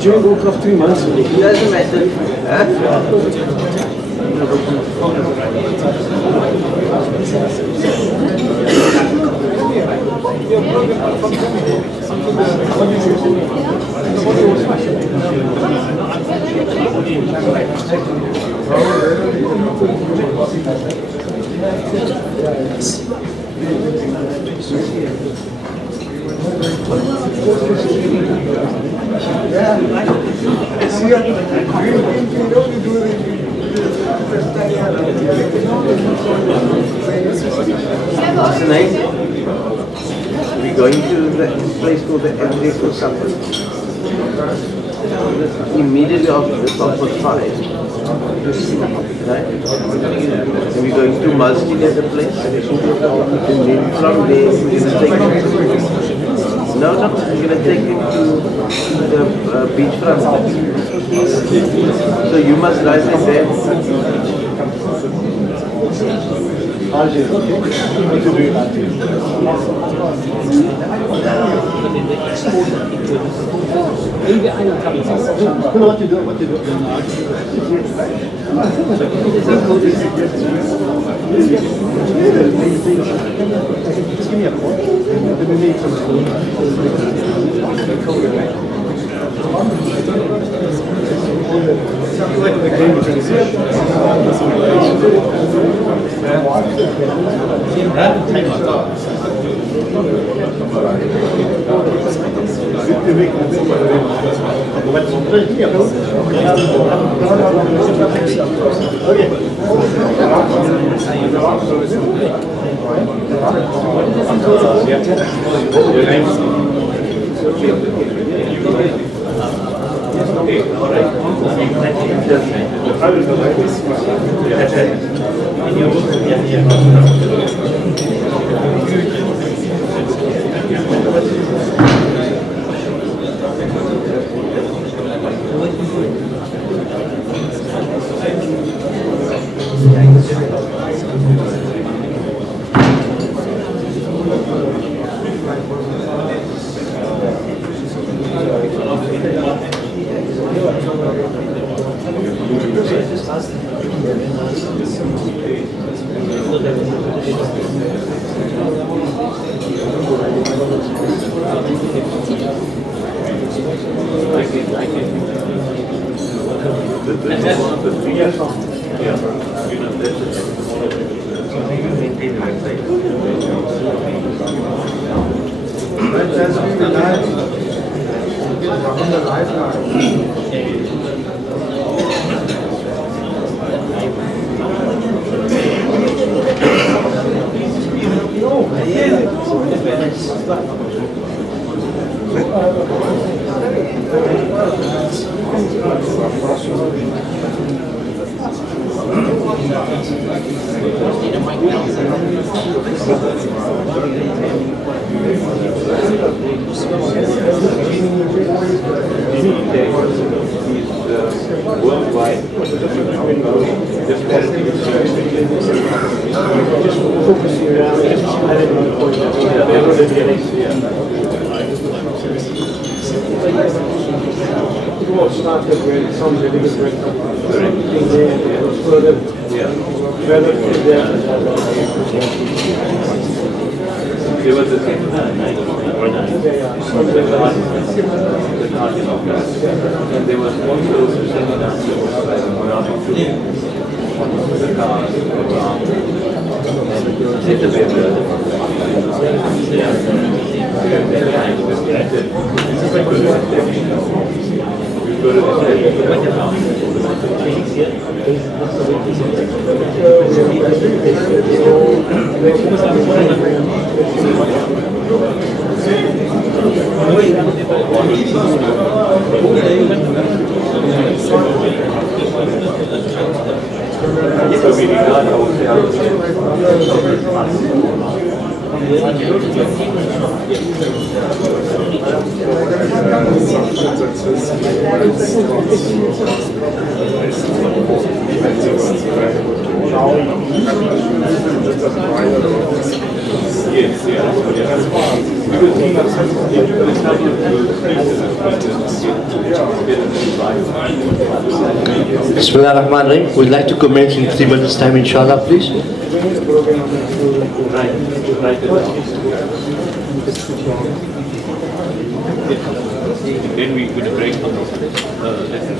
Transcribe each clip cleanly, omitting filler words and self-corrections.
During Awqaf 3 months. It doesn't matter. Tonight, we're going to the place called the Everyday for supper. Immediately after the top was 5. Right? And we're going to Masjid at the place. And then from there, we're going to take him. No, we're going to take him to the beachfront. So you must drive him there. Worldwide. There was a thing. And there was also sending us the cars around set away so we regard ourselves yes, yeah. Bismillah ar-Rahman ar-Rahim. We'd like to commence in 3 minutes time, inshallah, please. Then we could break on this lesson.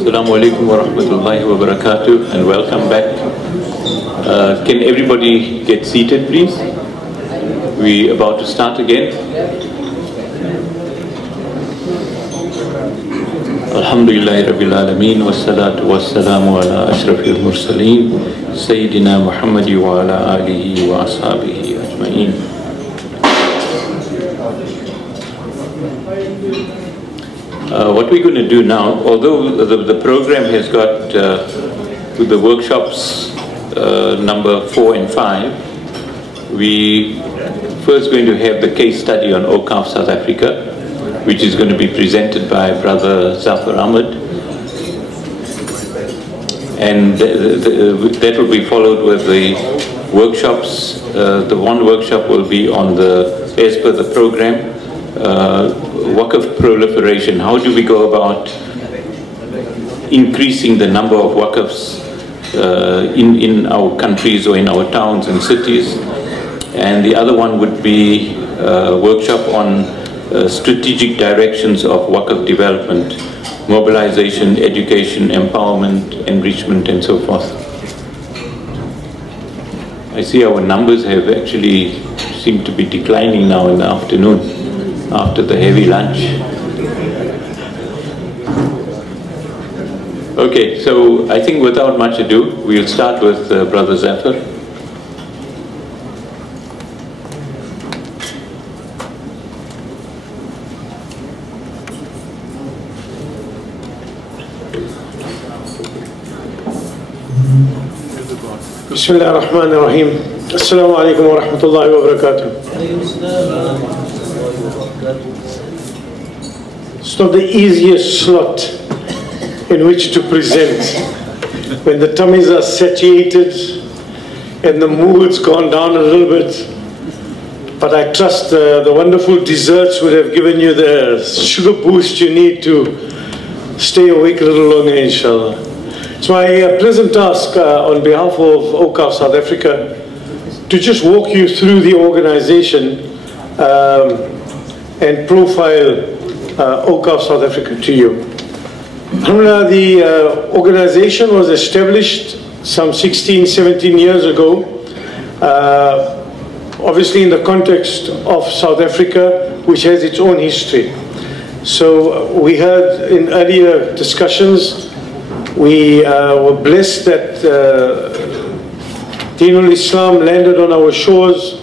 Assalamu alaikum wa rahmatullahi wa barakatuh, and welcome back. Can everybody get seated, please? We're about to start again. Alhamdulillahi Rabbil Alameen wassalatu wassalamu ala ashrafil mursaleen Sayyidina Muhammadi wa ala alihi wa ashabihi ajma'in. What we're going to do now, although the program has got the workshops number 4 and 5, we first going to have the case study on Awqaf South Africa, which is going to be presented by Brother Zafar Ahmed, and that will be followed with the workshops. The one workshop will be on as per the program, Waqf proliferation. How do we go about increasing the number of Waqfs in our countries or in our towns and cities? And the other one would be a workshop on strategic directions of Waqf development, mobilization, education, empowerment, enrichment, and so forth. I see our numbers have actually seemed to be declining now in the afternoon after the heavy lunch. Okay, so I think without much ado, we'll start with Brother Zafar. Bismillah ar-Rahman ar-Rahim. Assalamu alaikum wa rahmatullahi wa barakatuh. It's not the easiest slot in which to present when the tummies are satiated and the mood's gone down a little bit. But I trust the wonderful desserts would have given you the sugar boost you need to stay awake a little longer, inshallah. It's my pleasant task on behalf of Awqaf South Africa to just walk you through the organization and profile Awqaf South Africa to you. Alhamdulillah, the organization was established some 16, 17 years ago, obviously in the context of South Africa, which has its own history. So we heard in earlier discussions, we were blessed that Dinul Islam landed on our shores,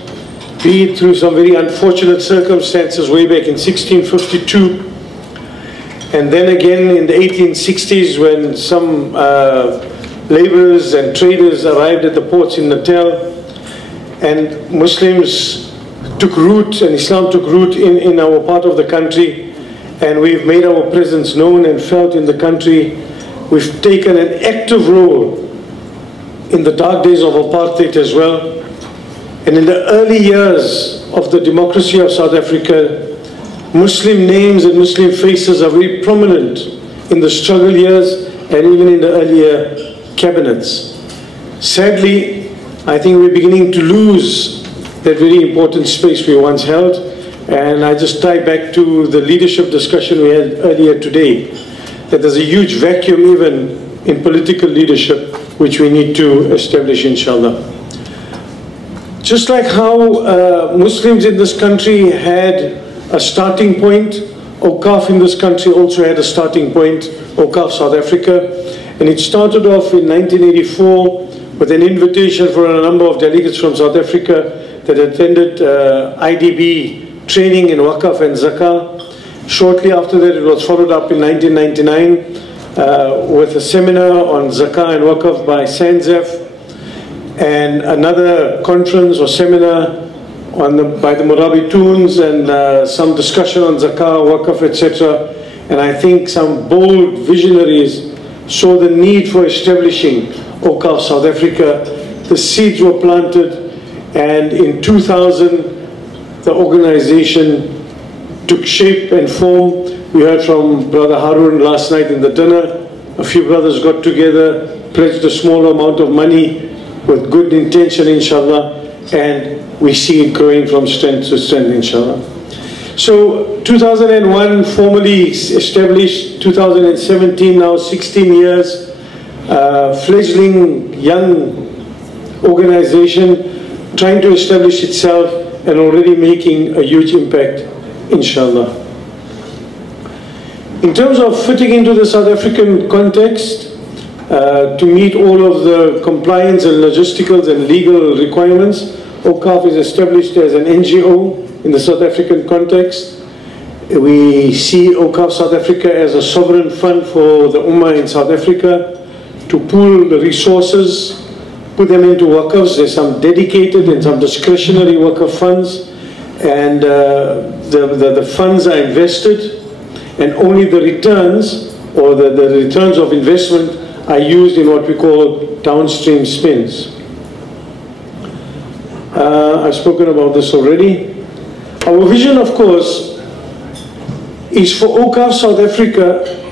be it through some very unfortunate circumstances way back in 1652, and then again in the 1860s when some laborers and traders arrived at the ports in Natal, and Muslims took root and Islam took root in our part of the country, and we've made our presence known and felt in the country. We've taken an active role in the dark days of apartheid as well. And in the early years of the democracy of South Africa, Muslim names and Muslim faces are very prominent in the struggle years and even in the earlier cabinets. Sadly, I think we're beginning to lose that very important space we once held. And I just tie back to the leadership discussion we had earlier today, that there's a huge vacuum even in political leadership which we need to establish, inshallah. Just like how Muslims in this country had a starting point, Awqaf in this country also had a starting point, Awqaf South Africa. And it started off in 1984 with an invitation for a number of delegates from South Africa that attended IDB training in Waqf and Zakah. Shortly after that, it was followed up in 1999 with a seminar on Zakah and Waqf by Sanzef, and another conference or seminar by the Murabituns, and some discussion on Zakah, Waqf, etc. And I think some bold visionaries saw the need for establishing Awqaf South Africa. The seeds were planted, and in 2000, the organization took shape and form. We heard from Brother Harun last night in the dinner. A few brothers got together, pledged a small amount of money with good intention, inshallah, and we see it growing from strength to strength, inshallah. So 2001 formally established, 2017 now 16 years, fledgling young organization trying to establish itself and already making a huge impact, inshallah. In terms of fitting into the South African context, to meet all of the compliance and logistical and legal requirements, AwqAF is established as an NGO in the South African context. We see AwqAF South Africa as a sovereign fund for the Ummah in South Africa to pool the resources, put them into waqfs. There's some dedicated and some discretionary waqf funds, and the funds are invested, and only the returns or the returns of investment are used in what we call downstream spends. I've spoken about this already. Our vision, of course, is for AwqAF South Africa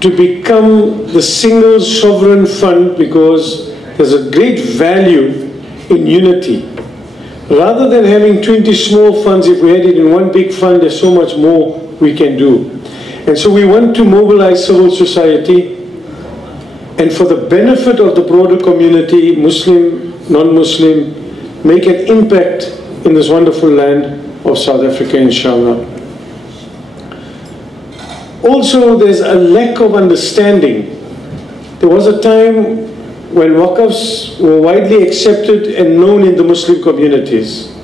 to become the single sovereign fund, because there's a great value in unity. Rather than having 20 small funds, if we had it in one big fund, there's so much more we can do. And so we want to mobilize civil society, and for the benefit of the broader community, Muslim, non-Muslim, make an impact in this wonderful land of South Africa, inshallah. Also, there's a lack of understanding. There was a time when waqfs were widely accepted and known in the Muslim communities.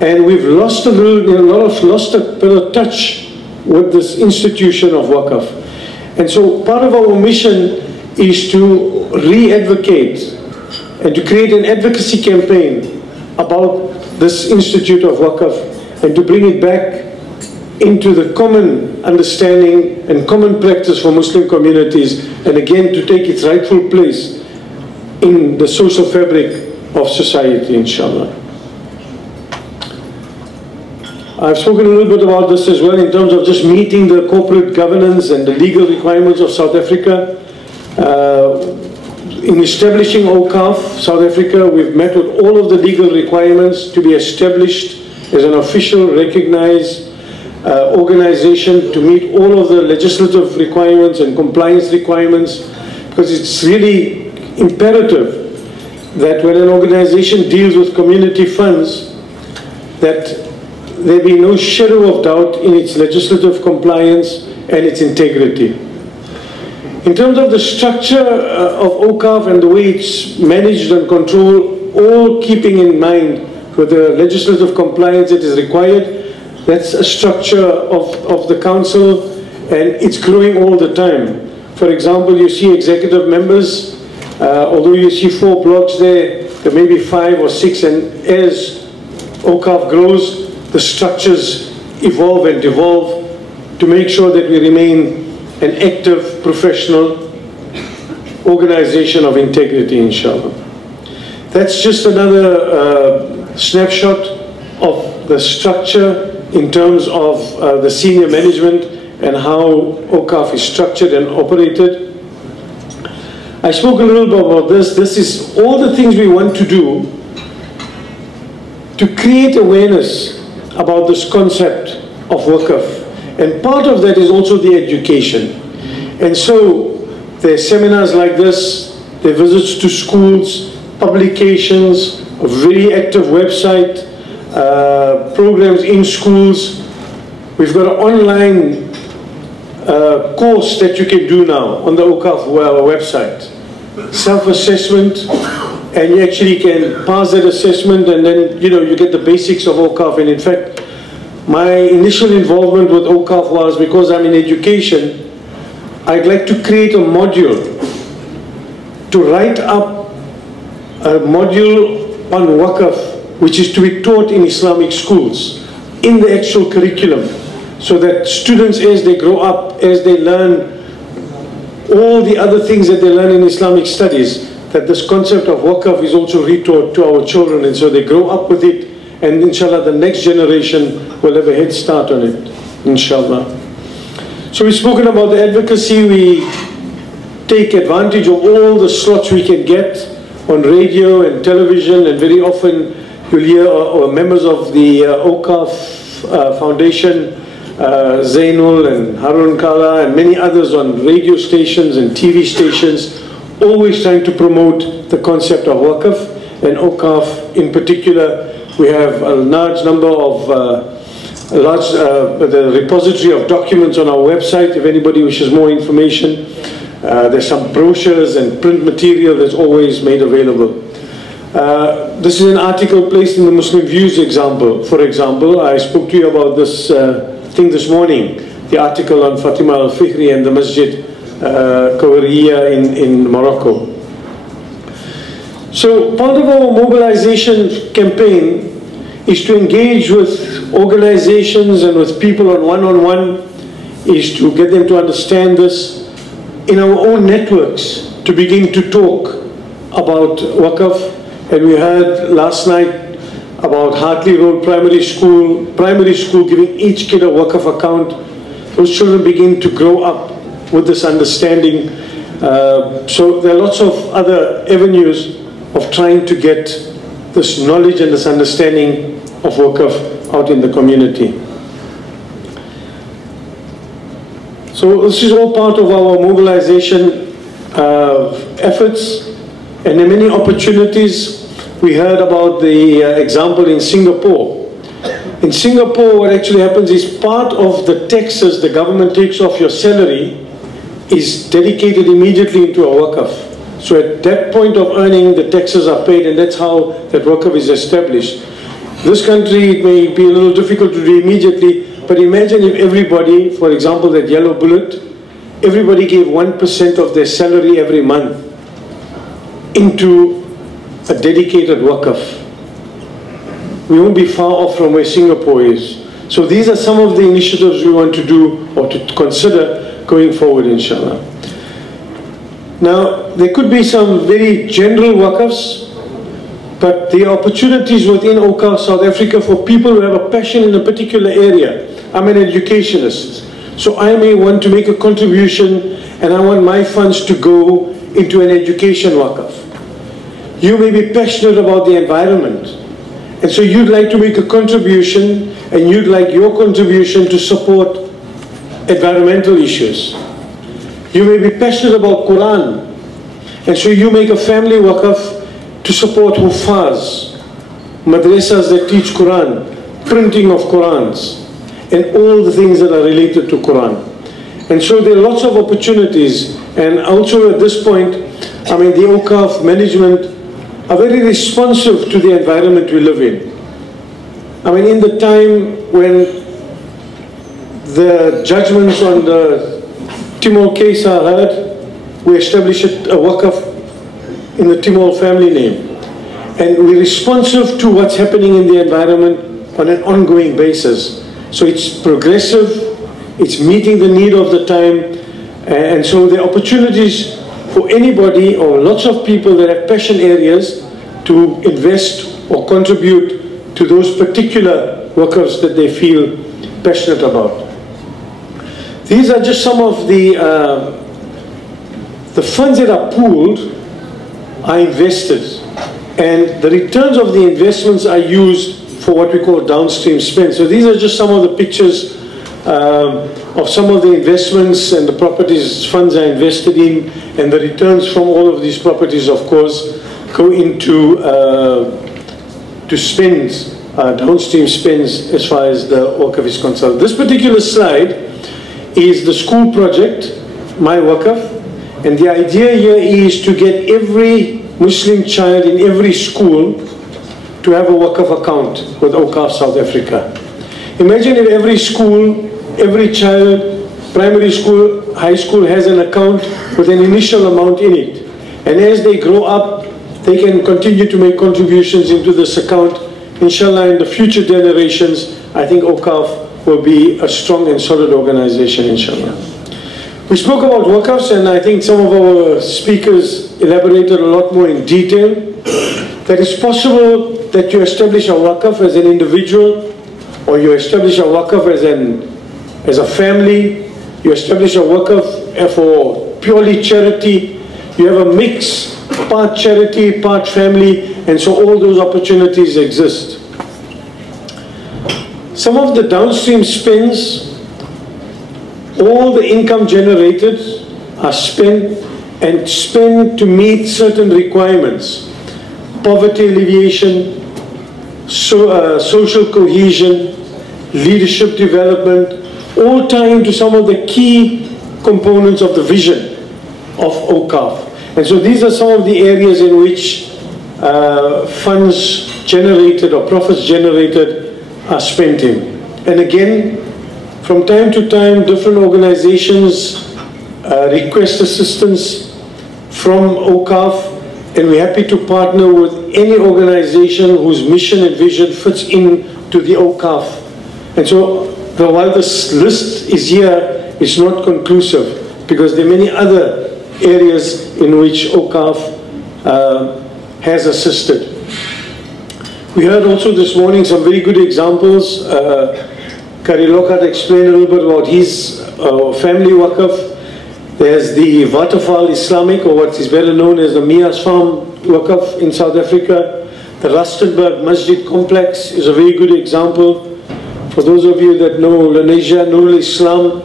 And we've lost lost a bit of touch with this institution of waqf. And so part of our mission is to re-advocate and to create an advocacy campaign about this institute of waqf, and to bring it back into the common understanding and common practice for Muslim communities, and again to take its rightful place in the social fabric of society, inshallah. I've spoken a little bit about this as well in terms of just meeting the corporate governance and the legal requirements of South Africa. In establishing AwqAF South Africa, we've met with all of the legal requirements to be established as an official recognized organization, to meet all of the legislative requirements and compliance requirements, because it's really imperative that when an organization deals with community funds, that there be no shadow of doubt in its legislative compliance and its integrity. In terms of the structure of AwqAF and the way it's managed and controlled, all keeping in mind with the legislative compliance that is required, that's a structure of the council, and it's growing all the time. For example, you see executive members, although you see 4 blocks there may be 5 or 6, and as AwqAF grows, the structures evolve and devolve to make sure that we remain an active, professional organization of integrity, inshallah. That's just another snapshot of the structure in terms of the senior management and how AwqAF is structured and operated. I spoke a little bit about this. This is all the things we want to do to create awareness about this concept of waqf. And part of that is also the education. And so there are seminars like this, there are visits to schools, publications, a very active website, programs in schools. We've got an online course that you can do now on the AwqAF website. Self-assessment, and you actually can pass that assessment, and then you get the basics of AwqAF. And in fact, my initial involvement with AwqAF was because I'm in education. I'd like to create a module, to write up a module on waqf, which is to be taught in Islamic schools, in the actual curriculum, so that students, as they grow up, as they learn all the other things that they learn in Islamic studies, that this concept of waqf is also retaught to our children, and so they grow up with it, and inshallah the next generation will have a head start on it, inshallah. So we've spoken about the advocacy. We take advantage of all the slots we can get on radio and television, and very often you'll hear members of the AwqAF Foundation, Zainul and Harun Kala and many others on radio stations and TV stations, always trying to promote the concept of waqf, and AwqAF in particular. We have a large number of the repository of documents on our website if anybody wishes more information. There's some brochures and print material that's always made available. This is an article placed in the Muslim Views example. For example, I spoke to you about this thing this morning, the article on Fatima al-Fihri and the Masjid Kawariya in Morocco. So part of our mobilization campaign is to engage with organizations and with people on one-on-one, is to get them to understand this in our own networks, to begin to talk about Waqaf. And we heard last night about Hartley Road Primary School giving each kid a Waqaf account. Those children begin to grow up with this understanding. So there are lots of other avenues of trying to get this knowledge and this understanding of Waqaf out in the community. So this is all part of our mobilization efforts, and there are many opportunities. We heard about the example in Singapore. In Singapore, what actually happens is part of the taxes the government takes off your salary is dedicated immediately into a Waqaf. So at that point of earning, the taxes are paid, and that's how that Waqaf is established. This country, it may be a little difficult to do immediately, but imagine if everybody, for example, that yellow bullet, everybody gave 1% of their salary every month into a dedicated Waqaf. We won't be far off from where Singapore is. So these are some of the initiatives we want to do or to consider going forward, inshallah. Now, there could be some very general Waqafs, but the opportunities within Awqaf South Africa for people who have a passion in a particular area. I'm an educationist, so I may want to make a contribution and I want my funds to go into an education Waqaf. You may be passionate about the environment, and so you'd like to make a contribution, and you'd like your contribution to support environmental issues. You may be passionate about Quran, and so you make a family Waqaf to support Huffaz, madrasas that teach Quran, printing of Qurans, and all the things that are related to Quran. And so there are lots of opportunities, and also at this point, I mean, the Awqaf management are very responsive to the environment we live in. I mean, in the time when the judgments on the Timor case are heard, we established a Waqaf in the Timor family name. And we're responsive to what's happening in the environment on an ongoing basis. So it's progressive, it's meeting the need of the time, and so the opportunities for anybody or lots of people that have passion areas to invest or contribute to those particular Waqafs that they feel passionate about. These are just some of the funds that are pooled are invested, and the returns of the investments are used for what we call downstream spend. So these are just some of the pictures of some of the investments and the properties funds are invested in, and the returns from all of these properties, of course, go into to spends, downstream spends as far as the Waqaf is concerned. This particular slide is the school project, My Waqaf, and the idea here is to get every Muslim child in every school to have a Waqaf account with Awqaf South Africa. Imagine if every school, every child, primary school, high school has an account with an initial amount in it. And as they grow up, they can continue to make contributions into this account. Inshallah, in the future generations, I think Awqaf will be a strong and solid organization, inshallah. We spoke about Waqafs, and I think some of our speakers elaborated a lot more in detail. That it's possible that you establish a Waqaf as an individual, or you establish a Waqaf as a family, you establish a Waqaf for purely charity, you have a mix, part charity, part family, and so all those opportunities exist. Some of the downstream spends, all the income generated are spent and spent to meet certain requirements. Poverty alleviation, social cohesion, leadership development, all tie into some of the key components of the vision of Awqaf. And so these are some of the areas in which funds generated or profits generated are spent in. And again, from time to time, different organizations request assistance from Awqaf, and we're happy to partner with any organization whose mission and vision fits into the Awqaf. And so while this list is here, it's not conclusive, because there are many other areas in which Awqaf has assisted. We heard also this morning some very good examples. Kari Lokat explained a little bit about his family waqf. There's the Waterfall Islamic, or what is better known as the Mia's Farm waqf in South Africa. The Rustenburg Masjid complex is a very good example. For those of you that know Lenasia, Nurul Islam,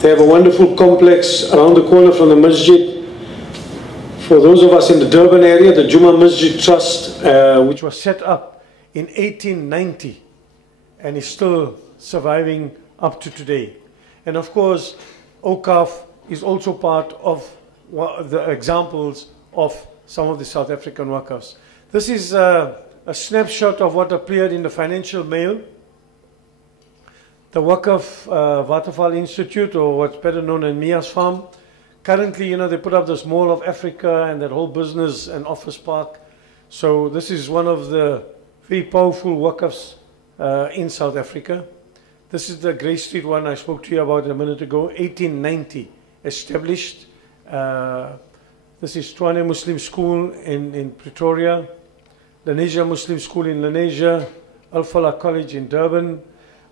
they have a wonderful complex around the corner from the masjid. For those of us in the Durban area, the Juma Masjid Trust, which was set up in 1890 and is still surviving up to today. And of course, Awqaf is also part of the examples of some of the South African waqfs. This is a snapshot of what appeared in the Financial Mail. The Waqf Waterfall Institute, or what's better known as Mia's Farm. Currently, they put up this Mall of Africa and that whole business and office park. So this is one of the very powerful waqfs in South Africa. This is the Grey Street one I spoke to you about a minute ago, 1890 established. This is Tshwane Muslim School in Pretoria, Lenasia Muslim School in Lenasia, Al-Falah College in Durban,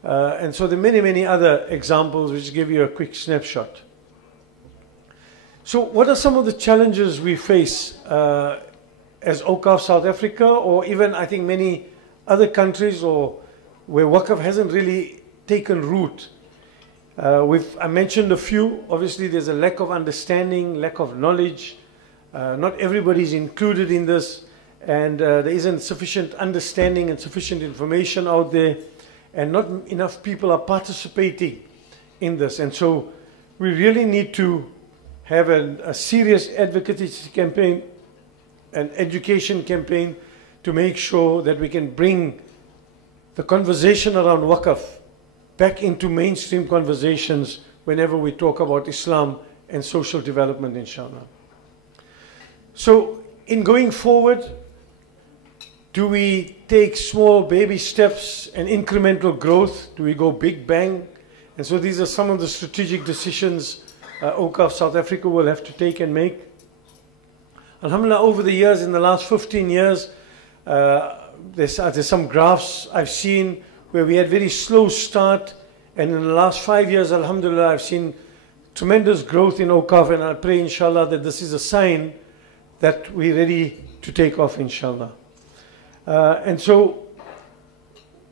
and so there are many, many other examples which give you a quick snapshot. So what are some of the challenges we face as Awqaf South Africa, or even I think many other countries or where waqf hasn't really taken root? I mentioned a few. Obviously there's a lack of understanding, lack of knowledge. Not everybody is included in this, and there isn't sufficient understanding and sufficient information out there, and not enough people are participating in this. And so we really need to have a serious advocacy campaign, an education campaign, to make sure that we can bring the conversation around waqf back into mainstream conversations whenever we talk about Islam and social development, inshallah. So in going forward, do we take small baby steps and incremental growth? Do we go big bang? And so these are some of the strategic decisions Awqaf South Africa will have to take and make. Alhamdulillah, over the years, in the last 15 years, there's some graphs I've seen where we had very slow start, and in the last 5 years, alhamdulillah, I've seen tremendous growth in Awqaf, and I pray inshallah that this is a sign that we're ready to take off, inshallah. And so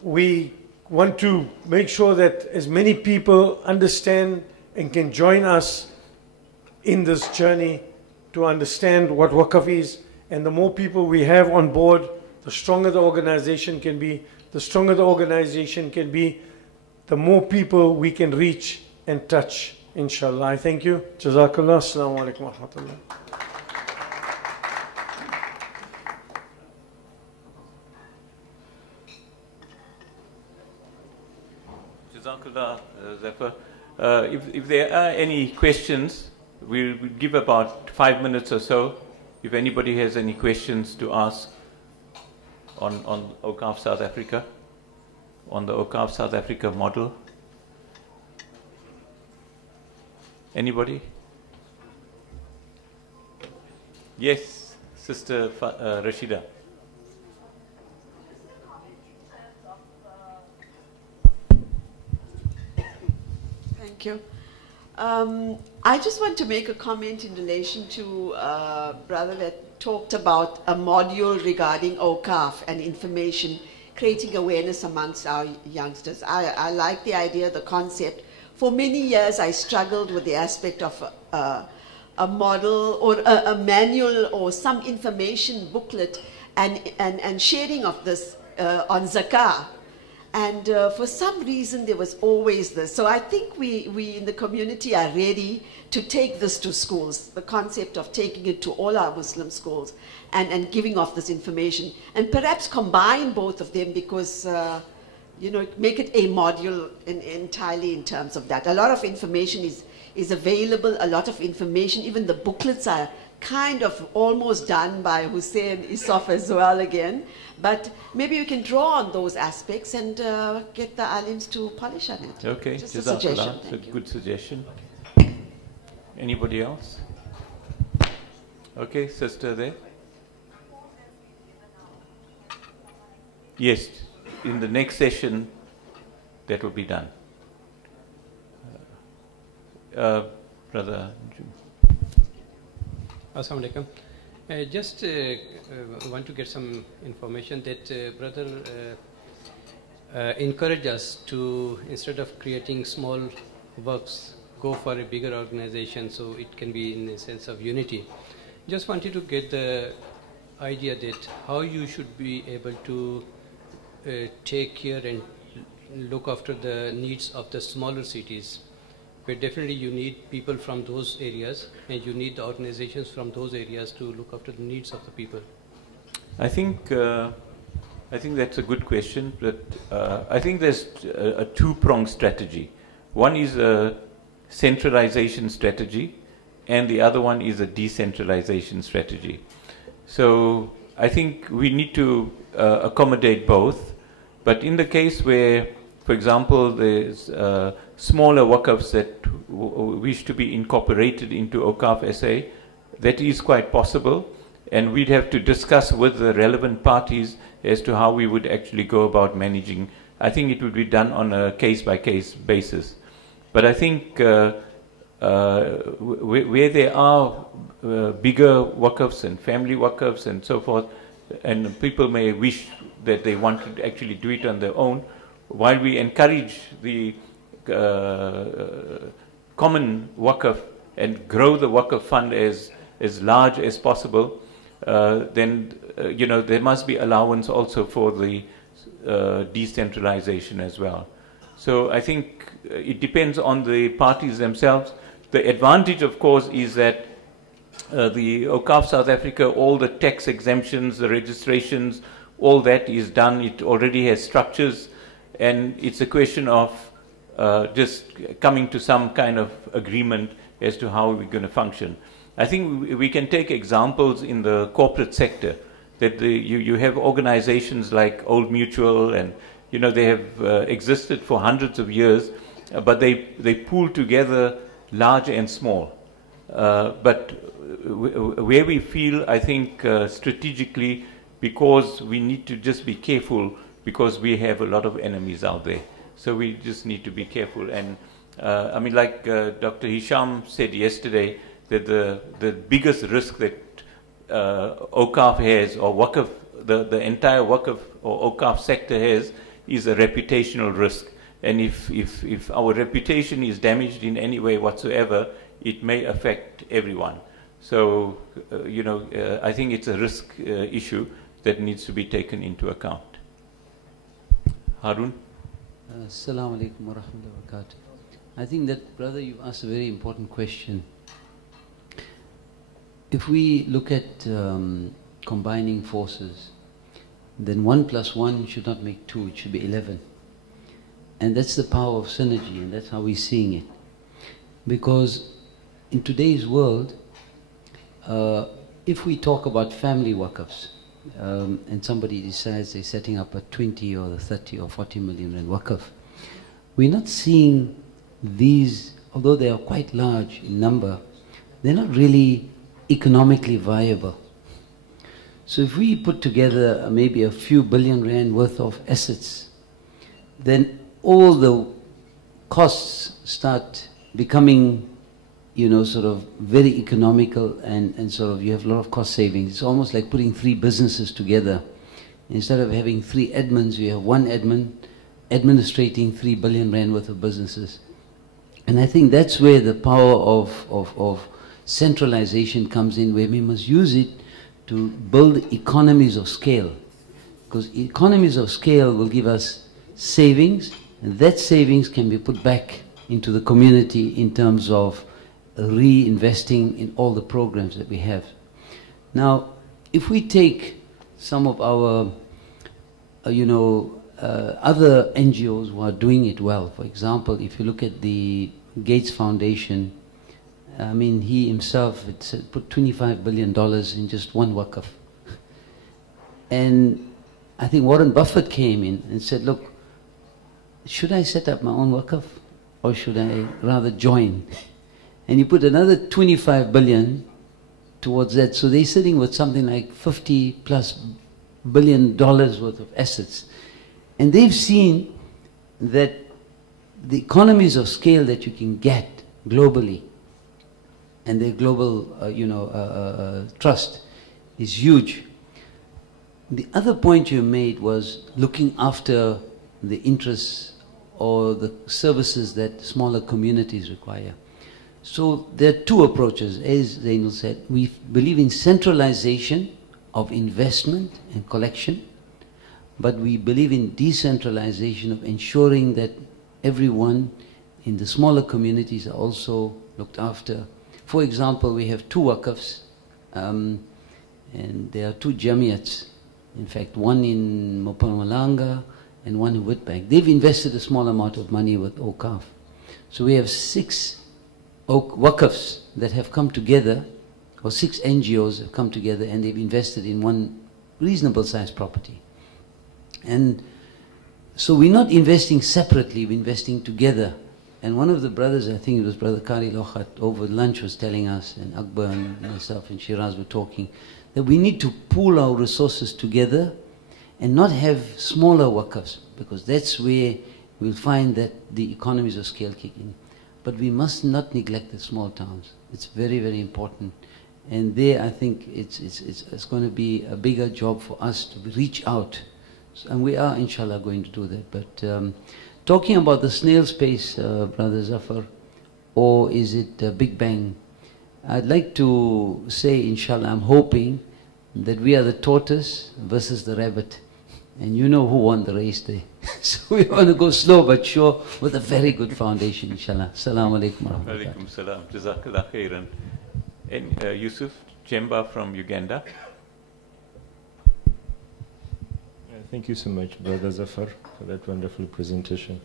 we want to make sure that as many people understand and can join us in this journey to understand what waqf is, and the more people we have on board, the stronger the organization can be. The stronger the organization can be, the more people we can reach and touch, inshallah. I thank you. Jazakallah. Assalamu alaikum wa rahmatullah. Jazakallah, Zafar. If there are any questions, we'll give about 5 minutes or so. If anybody has any questions to ask on Awqaf South Africa, on the Awqaf South Africa model. Anybody? Yes, Sister Rashida. Thank you. I just want to make a comment in relation to brother that talked about a module regarding Awqaf and information, creating awareness amongst our youngsters. I like the idea, the concept. For many years, I struggled with the aspect of a model or a manual or some information booklet and sharing of this on zakah. And for some reason, there was always this. So I think we in the community are ready to take this to schools, the concept of taking it to all our Muslim schools and giving off this information. And perhaps combine both of them because, you know, make it a module entirely in terms of that. A lot of information is available, a lot of information, even the booklets are kind of almost done by Hussein Issof as well again. But maybe we can draw on those aspects and get the alims to polish on it. Okay, just a suggestion. It's a good suggestion. Anybody else? Okay, sister there. Yes, in the next session that will be done. Brother. Assalamu alaikum. Just want to get some information that brother encourage us to, instead of creating small works, go for a bigger organization so it can be in a sense of unity. Just wanted to get the idea that how you should be able to take care and look after the needs of the smaller cities. But definitely you need people from those areas and you need the organizations from those areas to look after the needs of the people. I think that's a good question, but I think there's a two-pronged strategy. One is a centralization strategy and the other one is a decentralization strategy. So I think we need to accommodate both, but in the case where, for example, there's smaller waqafs that wish to be incorporated into AwqafSA, that is quite possible, and we'd have to discuss with the relevant parties as to how we would actually go about managing. I think it would be done on a case-by-case basis. But I think where there are bigger waqafs and family waqafs and so forth, and people may wish that they want to actually do it on their own, while we encourage the common waqaf and grow the waqaf fund as large as possible, then you know, there must be allowance also for the decentralization as well. So I think it depends on the parties themselves. The advantage, of course, is that the Awqaf South Africa, all the tax exemptions, the registrations, all that is done. It already has structures, and it's a question of just coming to some kind of agreement as to how we're going to function. I think we can take examples in the corporate sector, that you have organizations like Old Mutual, and you know, they have existed for hundreds of years, but they pool together large and small. But where we feel, I think, strategically, because we need to just be careful, because we have a lot of enemies out there. So we just need to be careful. And I mean, like Dr. Hisham said yesterday, that the biggest risk that Awqaf has, or Waqf, the entire Waqf or Awqaf sector has, is a reputational risk. And if our reputation is damaged in any way whatsoever, it may affect everyone. So, you know, I think it's a risk issue that needs to be taken into account. Harun? Assalamu alaikum wa rahmatullahi wa barakatuh. I think that, brother, you asked a very important question. If we look at combining forces, then 1 + 1 should not make 2, it should be 11. And that's the power of synergy, and that's how we're seeing it. Because in today's world, if we talk about family waqafs, and somebody decides they're setting up a 20 or 30 or 40 million rand waqaf, we're not seeing these, although they are quite large in number, they're not really economically viable. So if we put together maybe a few billion rand worth of assets, then all the costs start becoming, you know, sort of very economical, and sort of you have a lot of cost savings. It's almost like putting 3 businesses together. Instead of having 3 admins, you have 1 admin administrating 3 billion rand worth of businesses. And I think that's where the power of centralization comes in, where we must use it to build economies of scale. Because economies of scale will give us savings, and that savings can be put back into the community in terms of reinvesting in all the programs that we have. Now, if we take some of our, other NGOs who are doing it well, for example, if you look at the Gates Foundation, I mean, he himself put $25 billion in just one waqf. And I think Warren Buffett came in and said, look, should I set up my own waqf or should I rather join? And he put another 25 billion towards that. So they're sitting with something like $50+ billion worth of assets. And they've seen that the economies of scale that you can get globally and their global, trust is huge. The other point you made was looking after the interests or the services that smaller communities require. So there are two approaches. As Zainul said, we believe in centralization of investment and collection, but we believe in decentralization of ensuring that everyone in the smaller communities are also looked after. For example, we have two waqfs, and there are two jamiyats. In fact, one in Mpumalanga and one in Witbank. They've invested a small amount of money with Awqaf. So we have 6 waqfs that have come together, or 6 NGOs have come together, and they've invested in one reasonable sized property. And so we're not investing separately, we're investing together. And one of the brothers, I think it was Brother Kari Lochat, over lunch was telling us, and Akbar and myself and Shiraz were talking, that we need to pool our resources together and not have smaller waqfs, because that's where we'll find that the economies of scale kick in. But we must not neglect the small towns. It's very, very important. And there I think it's going to be a bigger job for us to reach out. And we are, inshallah, going to do that. But talking about the snail's pace, Brother Zafar, or is it Big Bang? I'd like to say, inshallah, I'm hoping that we are the tortoise versus the rabbit. And you know who won the race there. So we want to go slow but sure with a very good foundation, inshallah. Assalamu alaikum wa rahmatullah. Alaikum salam. Jazakallah khairan. And Yusuf Chemba from Uganda. Thank you so much, Brother Zafar, for that wonderful presentation.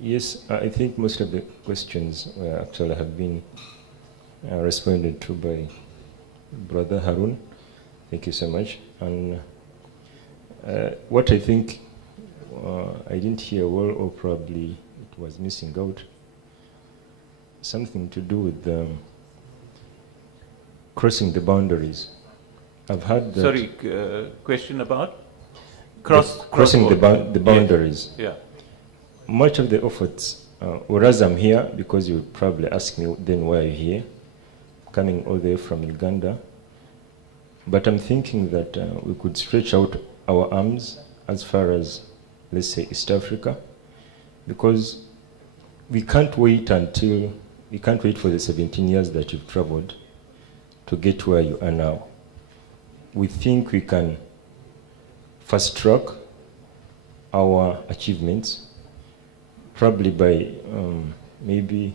Yes, I think most of the questions actually have been responded to by Brother Harun. Thank you so much. And what I think I didn't hear well, or probably it was missing out, something to do with crossing the boundaries. I've had that. Sorry, question about? Crossing the boundaries. Yeah. Much of the efforts, whereas I'm here, because you would probably ask me then why are you here, coming all the way from Uganda, but I'm thinking that we could stretch out our arms as far as, let's say, East Africa, because we can't wait for the 17 years that you've traveled to get where you are now. We think we can fast track our achievements, probably by maybe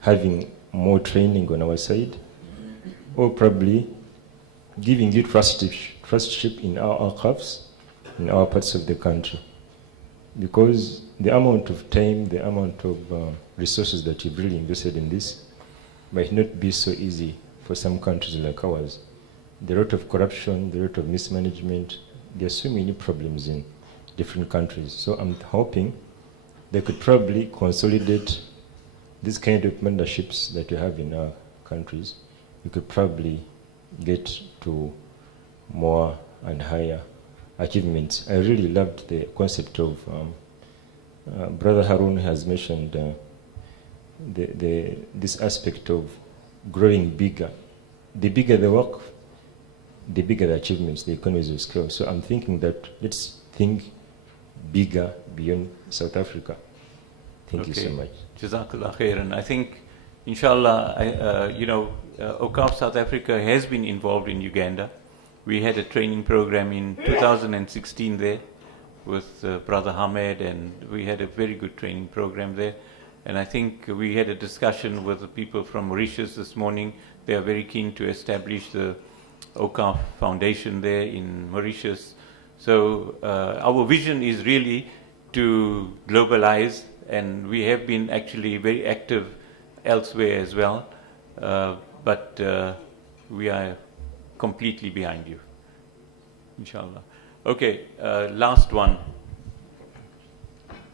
having more training on our side, or probably giving you trustship in our Awqafs, in our parts of the country. Because the amount of time, the amount of resources that you've really invested in this might not be so easy for some countries like ours. The rate of corruption, the rate of mismanagement, there are so many problems in different countries. So I'm hoping they could probably consolidate this kind of memberships that you have in our countries. You could probably get to more and higher achievements. I really loved the concept of, Brother Harun has mentioned this aspect of growing bigger. The bigger the work, the bigger the achievements, the economies of scale. So I'm thinking that let's think bigger beyond South Africa. Thank you so much. Jazakallah khairan. I think, inshallah, Awqaf South Africa has been involved in Uganda. We had a training program in 2016 there, with Brother Hamed, and we had a very good training program there. And I think we had a discussion with the people from Mauritius this morning. They are very keen to establish the AwqafSA Foundation there in Mauritius. So our vision is really to globalize, and we have been actually very active elsewhere as well. But we are completely behind you, inshallah. Okay, last one.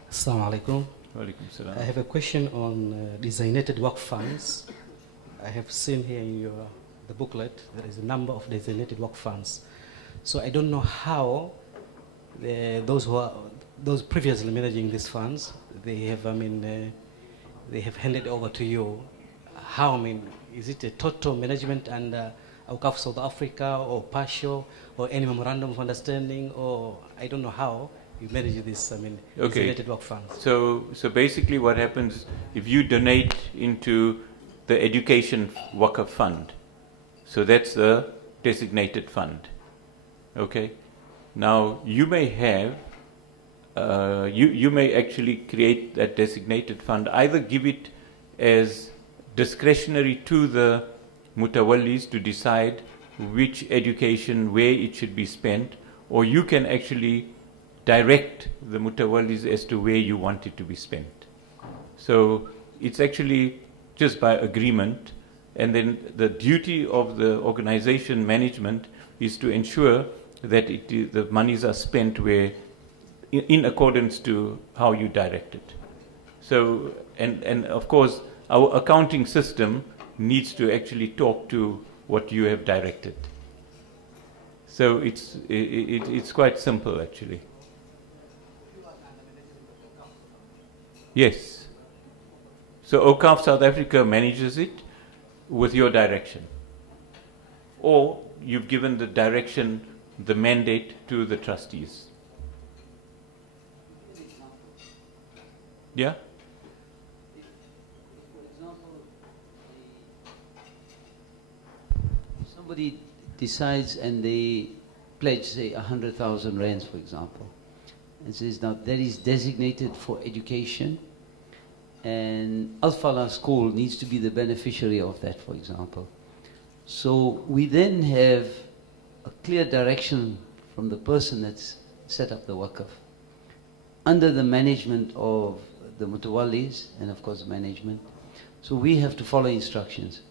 Assalamu alaikum. Walaikum salam. I have a question on designated work funds. I have seen here in the booklet there is a number of designated work funds. So I don't know how those previously managing these funds, they have they have handed over to you. How, is it a total management under AwqafSA South Africa, or partial, or any memorandum of understanding, or I don't know how you manage this, designated work funds? So basically what happens, if you donate into the education Waqf fund, so that's the designated fund, okay? Now you may have, you may actually create that designated fund, either give it as discretionary to the mutawallis to decide which education, where it should be spent, or you can actually direct the mutawallis as to where you want it to be spent. So it's actually just by agreement, and then the duty of the organization management is to ensure that the monies are spent where in accordance to how you direct it. So, and of course, our accounting system needs to actually talk to what you have directed. So it's quite simple, actually. Yes. So AwqafSA South Africa manages it with your direction. Or you've given the direction, the mandate to the trustees. Yeah? Somebody decides and they pledge, say, 100,000 rands, for example, and says, now that is designated for education, and Al-Falah school needs to be the beneficiary of that, for example. So we then have a clear direction from the person that's set up the waqf, under the management of the mutawallis and of course management. So we have to follow instructions.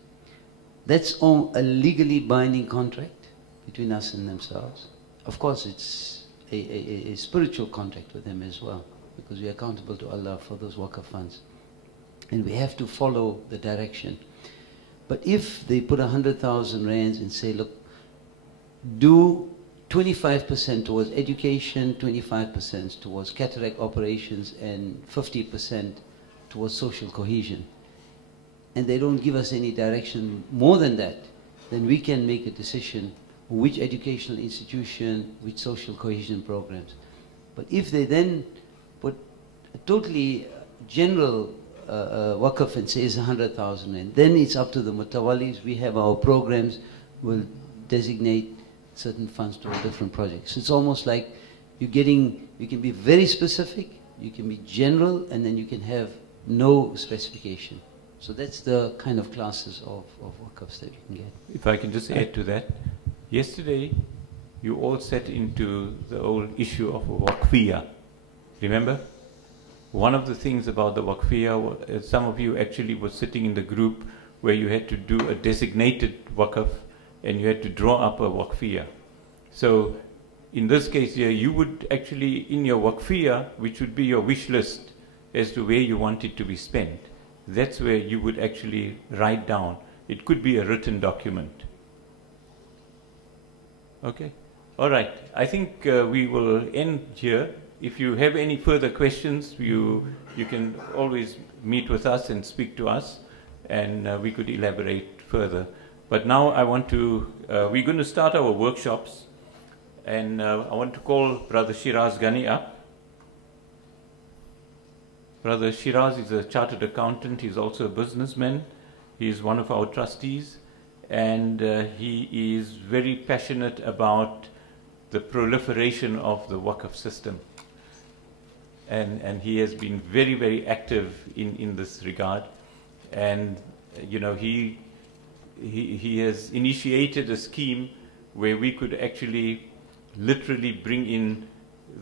That's a legally binding contract between us and themselves. Of course, it's a spiritual contract with them as well, because we are accountable to Allah for those waqf funds. And we have to follow the direction. But if they put 100,000 rands and say, look, do 25% towards education, 25% towards cataract operations, and 50% towards social cohesion, and they don't give us any direction more than that, then we can make a decision which educational institution, which social cohesion programs. But if they then put a totally general waqf and says 100,000, and then it's up to the mutawallis. We have our programs, will designate certain funds to different projects. So it's almost like you can be very specific, you can be general, and then you can have no specification. So that's the kind of classes of waqfs that you can get. If I can just add to that, yesterday you all set into the whole issue of waqfiyah. Remember? One of the things about the waqfiyah, some of you actually were sitting in the group where you had to do a designated waqf and you had to draw up a waqfiyah. So in this case here, you would actually, in your waqfiyah, which would be your wish list as to where you want it to be spent, that's where you would actually write down. It could be a written document. Okay? All right. I think we will end here. If you have any further questions, you can always meet with us and speak to us, and we could elaborate further. But now I want to, we're going to start our workshops, and I want to call Brother Shiraz Ghani up. Brother Shiraz is a chartered accountant. He's also a businessman. He's one of our trustees, and he is very passionate about the proliferation of the waqf system. and he has been very, very active in this regard. And you know, he has initiated a scheme where we could actually literally bring in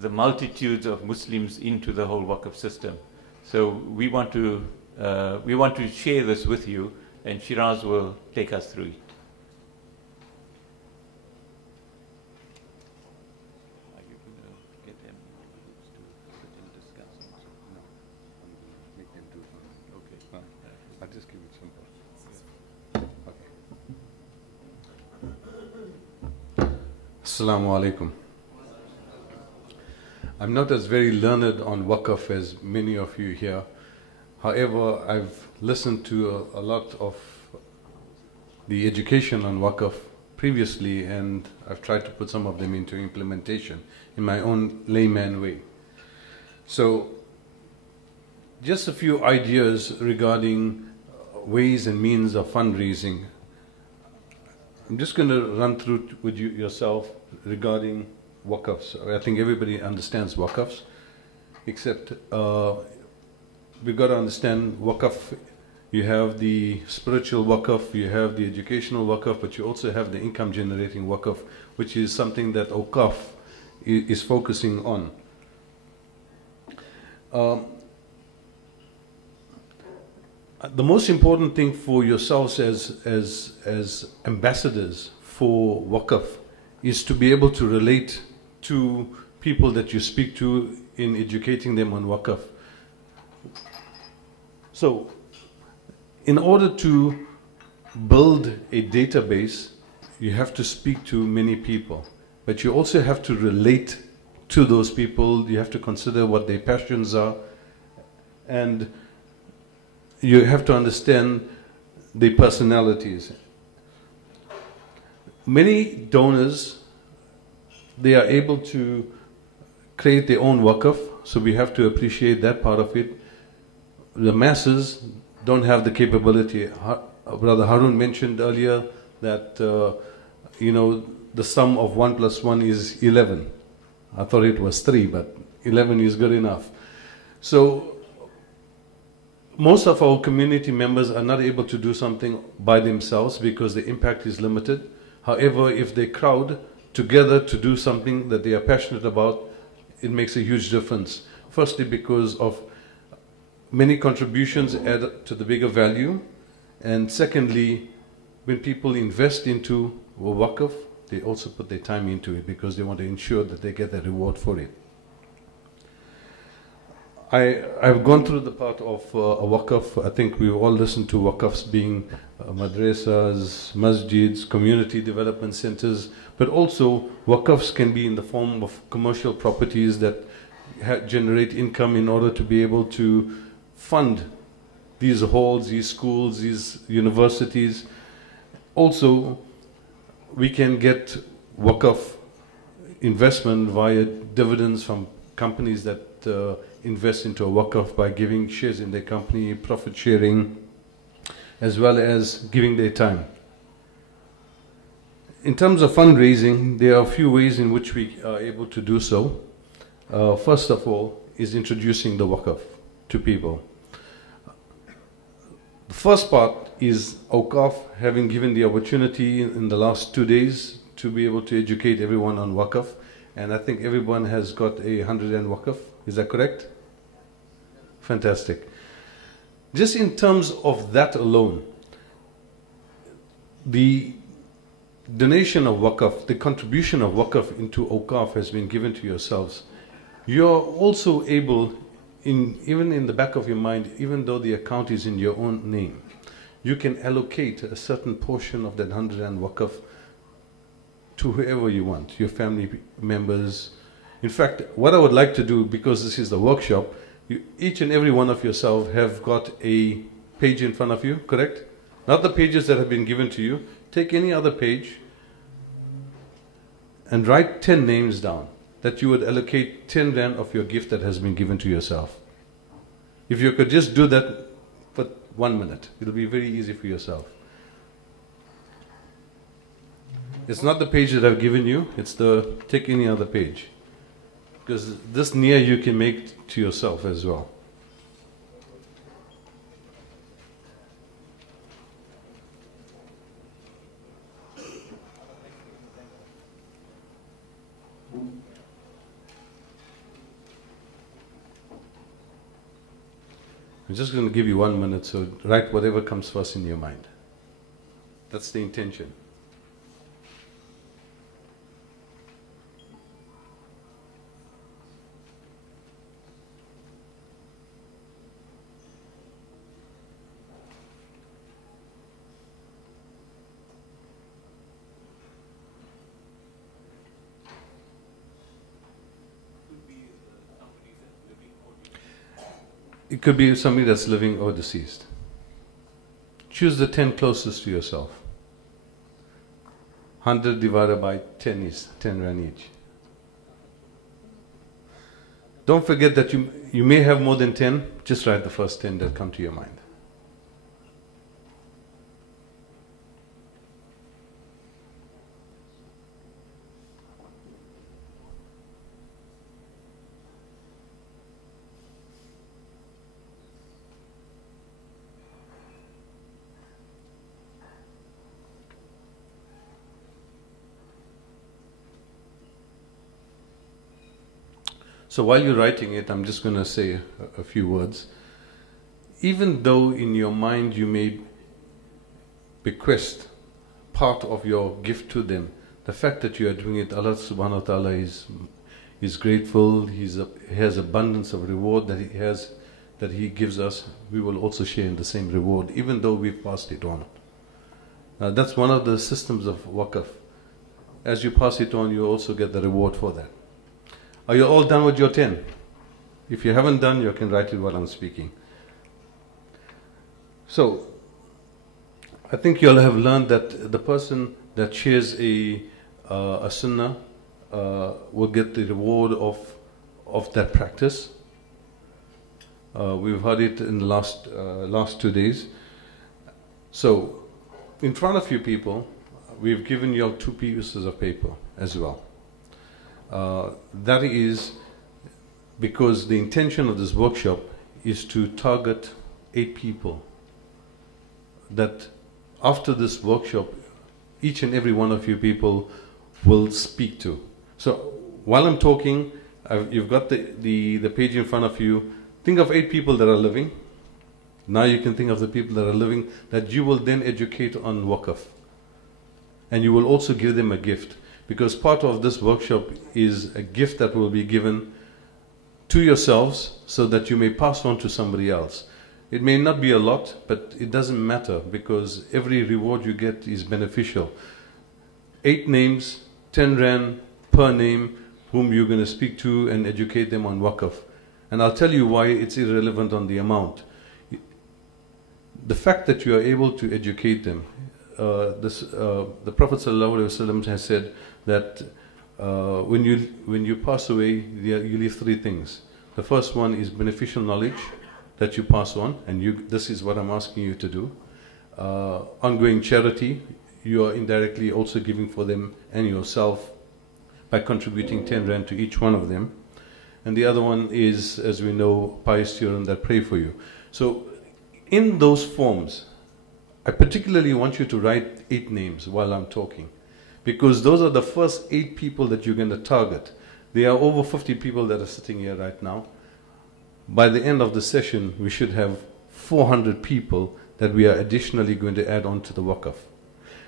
the multitudes of Muslims into the whole Waqf system. So we want to share this with you, and Shiraz will take us through it. Assalamu alaikum. I'm not as very learned on Waqf as many of you here. However, I've listened to a lot of the education on Waqf previously, and I've tried to put some of them into implementation in my own layman way. So, just a few ideas regarding ways and means of fundraising. I'm just going to run through with you yourself regarding Waqfs. I think everybody understands Waqfs, except we've got to understand Waqf. You have the spiritual Waqf, you have the educational Waqf, but you also have the income generating Waqf, which is something that Awqaf is focusing on. The most important thing for yourselves as ambassadors for Waqf is to be able to relate to people that you speak to in educating them on Waqf. So, in order to build a database, you have to speak to many people, but you also have to relate to those people. You have to consider what their passions are, and you have to understand the personalities. Many donors, they are able to create their own Waqf, so we have to appreciate that part of it. The masses don't have the capability. Brother Harun mentioned earlier that you know, the sum of 1 + 1 is 11. I thought it was 3, but 11 is good enough. So most of our community members are not able to do something by themselves because the impact is limited. However, if they crowd together to do something that they are passionate about, it makes a huge difference. Firstly, because of many contributions add to the bigger value. And secondly, when people invest into a Waqf, they also put their time into it because they want to ensure that they get the reward for it. I've gone through the part of a Waqf. I think we've all listened to Waqfs being madrasas, masjids, community development centers, but also Waqfs can be in the form of commercial properties that generate income in order to be able to fund these halls, these schools, these universities. Also, we can get Waqf investment via dividends from companies that invest into a Waqf by giving shares in their company, profit sharing, as well as giving their time. In terms of fundraising, there are a few ways in which we are able to do so. First of all is introducing the Waqf to people. The first part is Awqaf having given the opportunity in the last 2 days to be able to educate everyone on Waqf, and I think everyone has got a 100 rand Waqf. Is that correct? Fantastic. Just in terms of that alone, the donation of Waqf, the contribution of Waqf into Awqaf has been given to yourselves. You're also able, even in the back of your mind, even though the account is in your own name, you can allocate a certain portion of that 100 rand Waqf to whoever you want, your family members. In fact, what I would like to do, because this is the workshop, each and every one of yourself have got a page in front of you, correct? Not the pages that have been given to you. Take any other page and write 10 names down that you would allocate 10 rand of your gift that has been given to yourself. If you could just do that for 1 minute, it'll be very easy for yourself. It's not the page that I've given you, it's the, take any other page. Because this near you can make to yourself as well. I'm just going to give you 1 minute, so write whatever comes first in your mind. That's the intention. It could be somebody that's living or deceased. Choose the 10 closest to yourself. 100 divided by 10 is 10 rand each. Don't forget that you may have more than 10, just write the first 10 that come to your mind. So while you're writing it, I'm just going to say a few words. Even though in your mind you may bequest part of your gift to them, the fact that you are doing it, Allah subhanahu wa ta'ala is grateful. He has abundance of reward that He gives us. We will also share in the same reward, even though we've passed it on. That's one of the systems of waqf. As you pass it on, you also get the reward for that. Are you all done with your 10? If you haven't done, you can write it while I'm speaking. So, I think you'll have learned that the person that shares a sunnah will get the reward of that practice. We've heard it in the last 2 days. So, in front of you people, we've given you all 2 pieces of paper as well. That is because the intention of this workshop is to target 8 people that after this workshop each and every one of you people will speak to. So while I'm talking, you've got the page in front of you. Think of 8 people that are living. Now you can think of the people that are living that you will then educate on waqf, and you will also give them a gift. Because part of this workshop is a gift that will be given to yourselves so that you may pass on to somebody else. It may not be a lot, but it doesn't matter because every reward you get is beneficial. 8 names, 10 rand per name, whom you're going to speak to and educate them on waqf. And I'll tell you why it's irrelevant on the amount. The fact that you are able to educate them, the Prophet ﷺ has said that when you pass away, you leave 3 things. The first one is beneficial knowledge that you pass on, and this is what I'm asking you to do. Ongoing charity, you are indirectly also giving for them and yourself by contributing 10 rand to each one of them. And the other one is, as we know, pious children that pray for you. So in those forms, I particularly want you to write 8 names while I'm talking, because those are the first 8 people that you're going to target. There are over 50 people that are sitting here right now. By the end of the session, we should have 400 people that we are additionally going to add on to the waqf.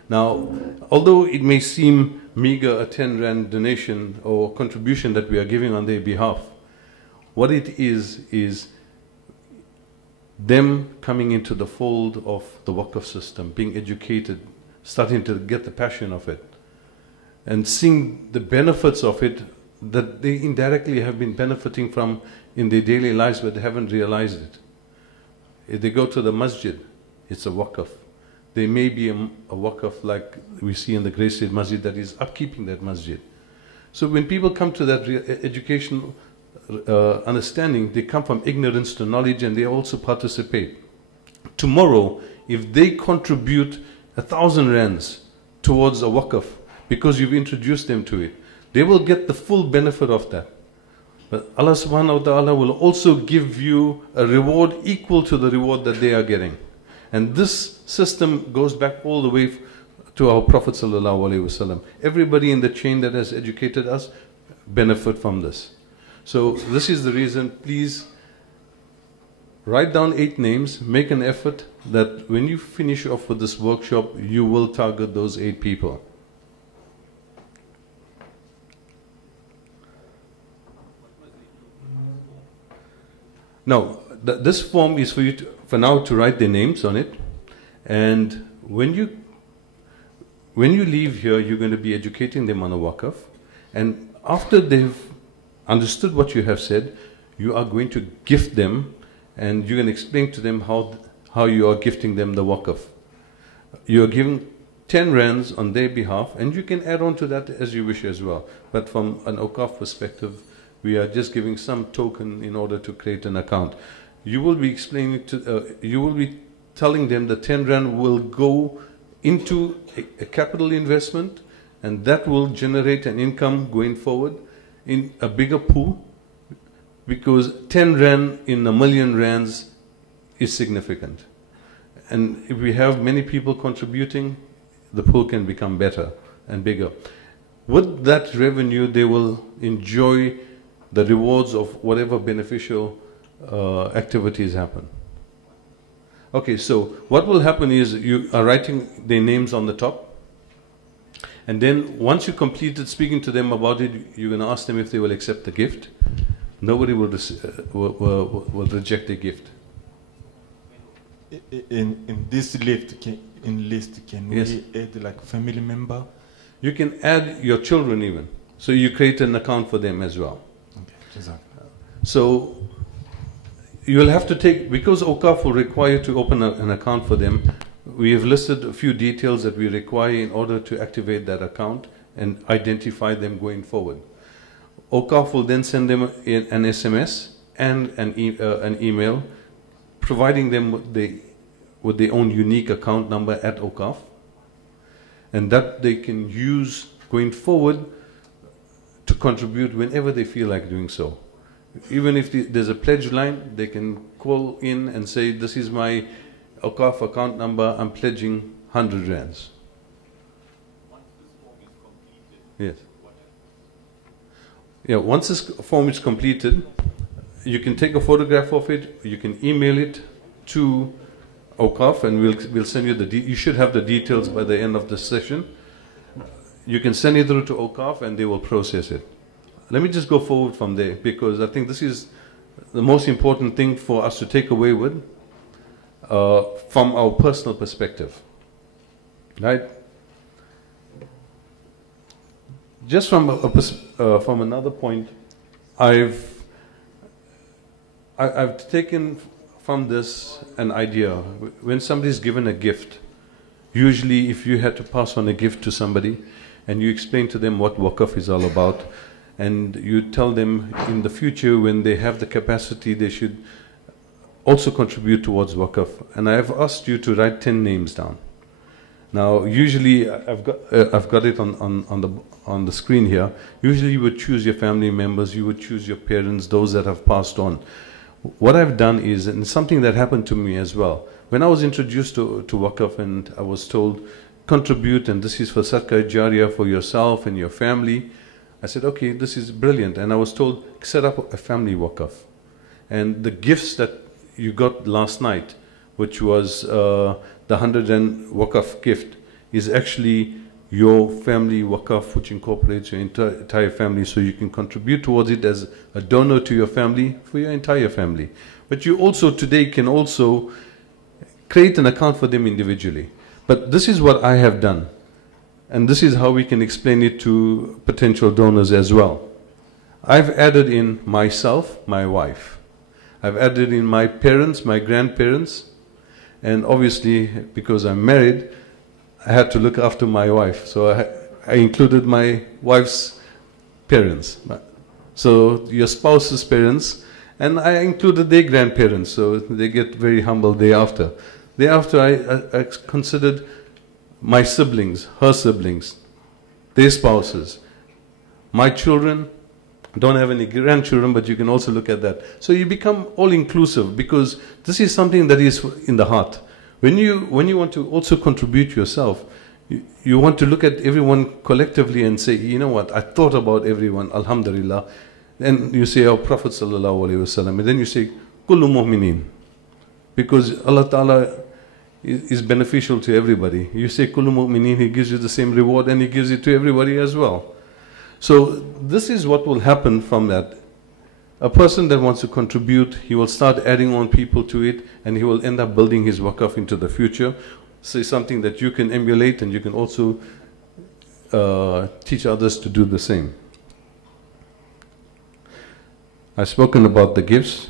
Now, although it may seem meager, a 10 rand donation or contribution that we are giving on their behalf, what it is them coming into the fold of the waqf system, being educated, starting to get the passion of it, and seeing the benefits of it that they indirectly have been benefiting from in their daily lives but they haven't realized it. If they go to the masjid, it's a waqf. There may be a waqf like we see in the Great State Masjid that is upkeeping that masjid. So when people come to that educational understanding, they come from ignorance to knowledge and they also participate. Tomorrow, if they contribute 1,000 rands towards a waqf because you've introduced them to it, they will get the full benefit of that. But Allah subhanahu wa ta'ala will also give you a reward equal to the reward that they are getting. And this system goes back all the way to our Prophet sallallahu alaihi wasallam. Everybody in the chain that has educated us benefit from this. So this is the reason, please write down 8 names, make an effort that when you finish off with this workshop, you will target those 8 people. Now, this form is for you to, for now, to write their names on it. And when you leave here, you're going to be educating them on a waqf. And after they've understood what you have said, you are going to gift them, and you're going to explain to them how you are gifting them the waqf. You are giving 10 rands on their behalf, and you can add on to that as you wish as well. But from an Awqaf perspective, we are just giving some token in order to create an account. You will be explaining to, you will be telling them the 10 rand will go into a capital investment, and that will generate an income going forward in a bigger pool, because 10 rand in 1,000,000 rands is significant. And if we have many people contributing, the pool can become better and bigger. With that revenue, they will enjoy the rewards of whatever beneficial activities happen. Okay, so what will happen is you are writing their names on the top, and then once you completed speaking to them about it, you're going to ask them if they will accept the gift. Nobody will reject the gift. In this list, can Yes. we add like family member? You can add your children even. So you create an account for them as well. Okay. So you will have to take, because Awqaf will require to open an account for them, we have listed a few details that we require in order to activate that account and identify them going forward. Awqaf will then send them an SMS and an email, providing them with their own unique account number at Awqaf, and that they can use going forward to contribute whenever they feel like doing so. Even if there's a pledge line, they can call in and say, this is my Awqaf account number, I'm pledging 100 rands. Yes. Yeah, once this form is completed, you can take a photograph of it, you can email it to Awqaf, and we'll send you you should have the details by the end of the session. You can send it through to Awqaf and they will process it. Let me just go forward from there, because I think this is the most important thing for us to take away with from our personal perspective. Right? Just from another point, I've taken from this an idea. When somebody's given a gift, usually if you had to pass on a gift to somebody and you explain to them what waqf is all about, and you tell them in the future when they have the capacity they should also contribute towards waqf. And I have asked you to write 10 names down. Now usually I've got it on the screen here. Usually you would choose your family members, you would choose your parents, those that have passed on. What I've done is, and something that happened to me as well, when I was introduced to waqf and I was told, contribute, and this is for Sadaqah Jariyah for yourself and your family, I said, okay, this is brilliant. And I was told, set up a family waqf. And the gifts that you got last night, which was the 100 rand waqf gift, is actually your family waqf, which incorporates your entire family, so you can contribute towards it as a donor to your family, for your entire family. But you also today can also create an account for them individually. But this is what I have done, and this is how we can explain it to potential donors as well. I've added in myself, my wife. I've added in my parents, my grandparents, and obviously because I'm married, I had to look after my wife, so I included my wife's parents. So your spouse's parents, and I included their grandparents, so they get very humble thereafter. Thereafter I considered my siblings, her siblings, their spouses, my children, don't have any grandchildren, but you can also look at that. So you become all-inclusive, because this is something that is in the heart. When you want to also contribute yourself, you want to look at everyone collectively and say, you know what, I thought about everyone, alhamdulillah. And you say, oh, Prophet sallallahu alaihi wasallam, and then you say, kullu mu'minin, because Allah Ta'ala is beneficial to everybody. You say kullu mu'minin, He gives you the same reward, and He gives it to everybody as well. So this is what will happen from that. A person that wants to contribute, he will start adding on people to it, and he will end up building his waqf into the future. So it's something that you can emulate, and you can also teach others to do the same. I've spoken about the gifts.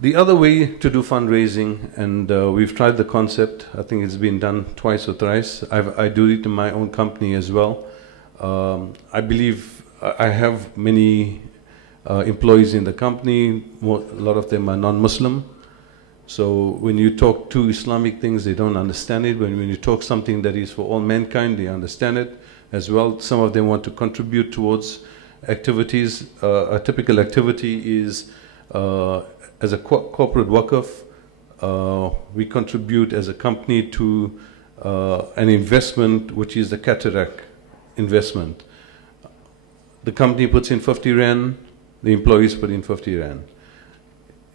The other way to do fundraising, and we've tried the concept, I think it's been done twice or thrice. I do it in my own company as well. I believe I have many employees in the company. A lot of them are non-Muslim. So when you talk two Islamic things, they don't understand it. When you talk something that is for all mankind, they understand it as well. Some of them want to contribute towards activities. A typical activity is as a corporate waqf, we contribute as a company to an investment which is the cataract investment. The company puts in 50 Rand, the employees put in 50 Rand.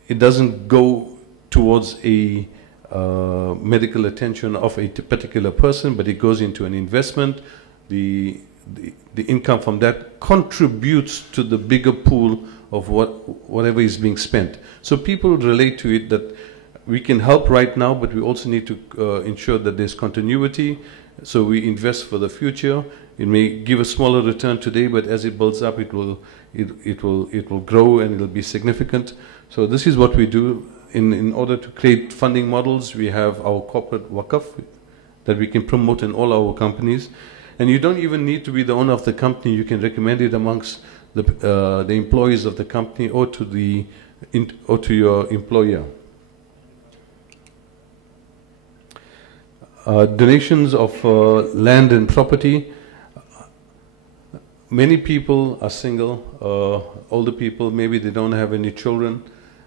It doesn't go towards a medical attention of a particular person, but it goes into an investment. The income from that contributes to the bigger pool of whatever is being spent. So people relate to it that we can help right now, but we also need to ensure that there's continuity. So we invest for the future. It may give a smaller return today, but as it builds up, it will grow and it will be significant. So this is what we do. In order to create funding models, we have our corporate waqf that we can promote in all our companies. And you don't even need to be the owner of the company. You can recommend it amongst the employees of the company or to your employer. Donations of land and property. Many people are single, older people, maybe they don't have any children.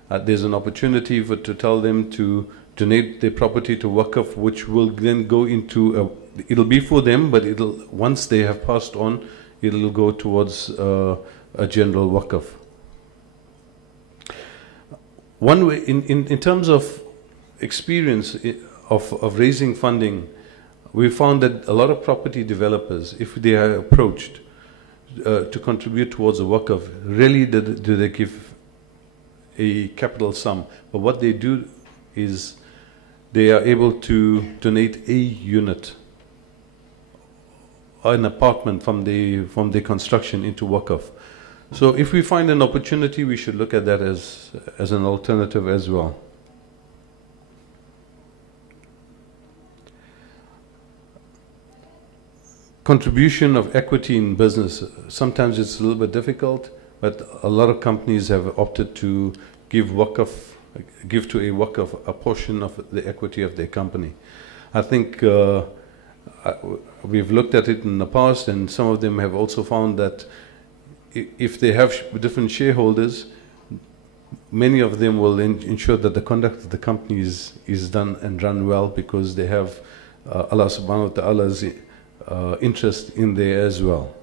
There's an opportunity to tell them to donate their property to waqf, which will then go into it'll be for them, but once they have passed on, it'll go towards a general waqf. One way, in terms of experience of raising funding, we found that a lot of property developers, if they are approached to contribute towards a waqf, rarely do they give a capital sum. But what they do is they are able to donate a unit, an apartment from the construction into waqf. So if we find an opportunity, we should look at that as an alternative as well. Contribution of equity in business. Sometimes it's a little bit difficult, but a lot of companies have opted to give to a waqf a portion of the equity of their company. I think we've looked at it in the past, and some of them have also found that if they have different shareholders, many of them will ensure that the conduct of the company is done and run well, because they have Allah subhanahu wa ta'ala's interest in there as well.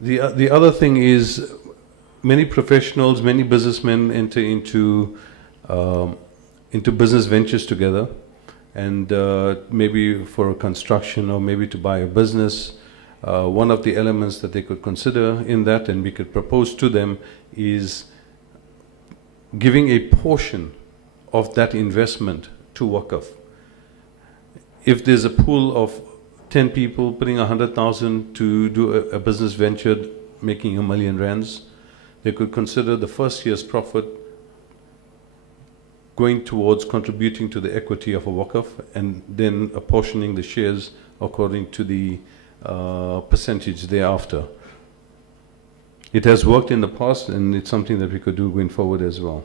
The other thing is, many professionals, many businessmen enter into business ventures together, and maybe for a construction or maybe to buy a business. One of the elements that they could consider in that, and we could propose to them, is giving a portion of that investment to waqf. If there's a pool of 10 people putting 100,000 to do a business venture making R1 million, they could consider the first year's profit going towards contributing to the equity of a waqf, and then apportioning the shares according to the percentage thereafter. It has worked in the past, and it's something that we could do going forward as well.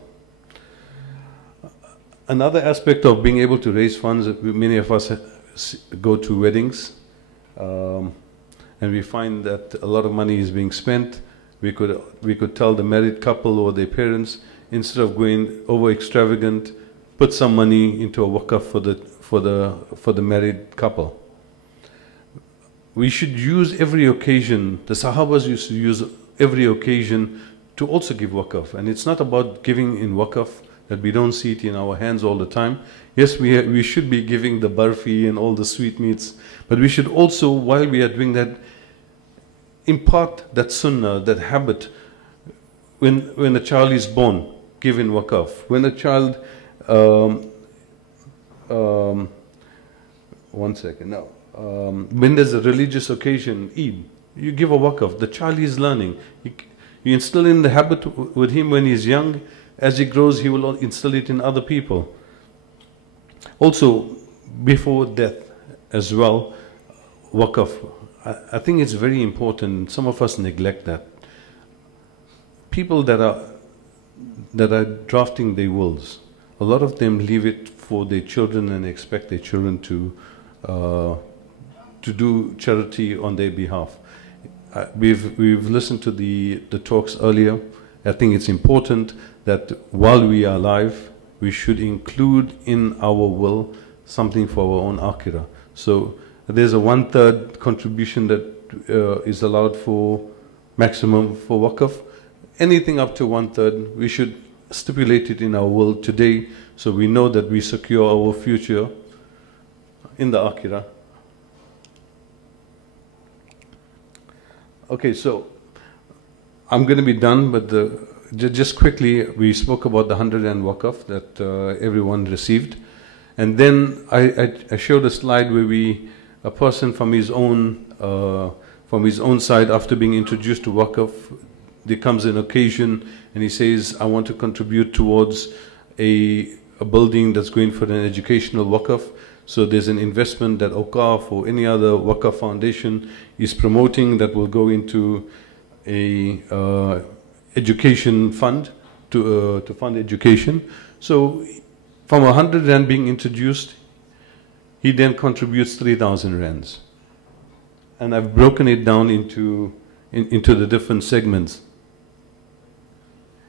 Another aspect of being able to raise funds, many of us go to weddings, and we find that a lot of money is being spent. We could tell the married couple or their parents, instead of going over extravagant, put some money into a waqf for the married couple. We should use every occasion. The Sahabas used to use every occasion to also give waqf, and it's not about giving in waqf that we don't see it in our hands all the time. Yes, we should be giving the barfi and all the sweetmeats, but we should also, while we are doing that, impart that sunnah, that habit. When a child is born, give in waqf. When a child, one second now, when there's a religious occasion, Eid, you give a waqf. The child is learning. You instill in the habit with him when he's young. As he grows, he will instill it in other people. Also, before death as well, waqf. I think it's very important. Some of us neglect that. People that are drafting their wills, a lot of them leave it for their children and expect their children to do charity on their behalf. We've listened to the talks earlier. I think it's important that while we are alive, we should include in our will something for our own akhirah. So there's a 1/3 contribution that is allowed for maximum for waqf. Anything up to 1/3, we should stipulate it in our will today, so we know that we secure our future in the akhirah. Okay, so I'm going to be done, but just quickly, we spoke about the 100 rand waqf that everyone received. And then I showed a slide where a person from his own side, after being introduced to waqf, there comes an occasion and he says, I want to contribute towards a building that's going for an educational waqf. So there's an investment that Awqaf or any other waqf foundation is promoting that will go into a education fund to fund education. So from 100 rand being introduced, he then contributes 3,000 rands. And I've broken it down into the different segments.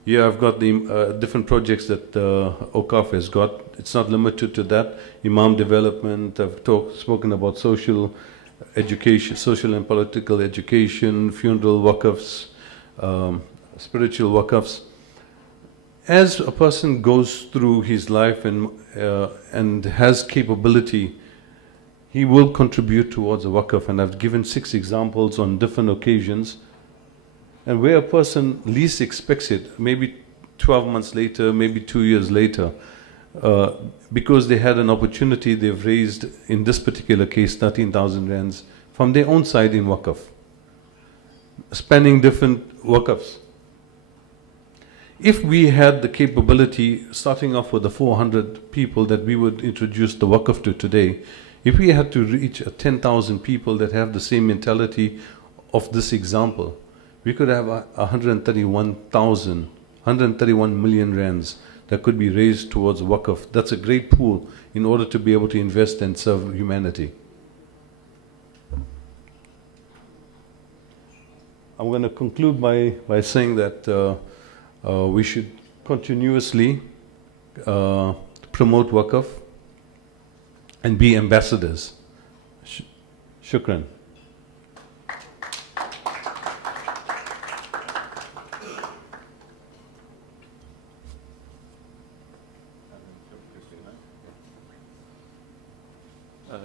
Here I've got the different projects that Awqaf has got. It's not limited to that. Imam development, I've spoken about social education, social and political education, funeral waqfs, spiritual waqfs. As a person goes through his life and has capability, he will contribute towards a waqf. And I've given 6 examples on different occasions. And where a person least expects it, maybe 12 months later, maybe 2 years later, because they had an opportunity, they've raised, in this particular case, 13,000 rands from their own side in waqf, spanning different waqfs. If we had the capability, starting off with the 400 people that we would introduce the waqf to today, if we had to reach 10,000 people that have the same mentality of this example, we could have 131 million rands that could be raised towards waqf. That's a great pool in order to be able to invest and serve humanity. I'm going to conclude by saying that we should continuously promote waqf and be ambassadors. Shukran.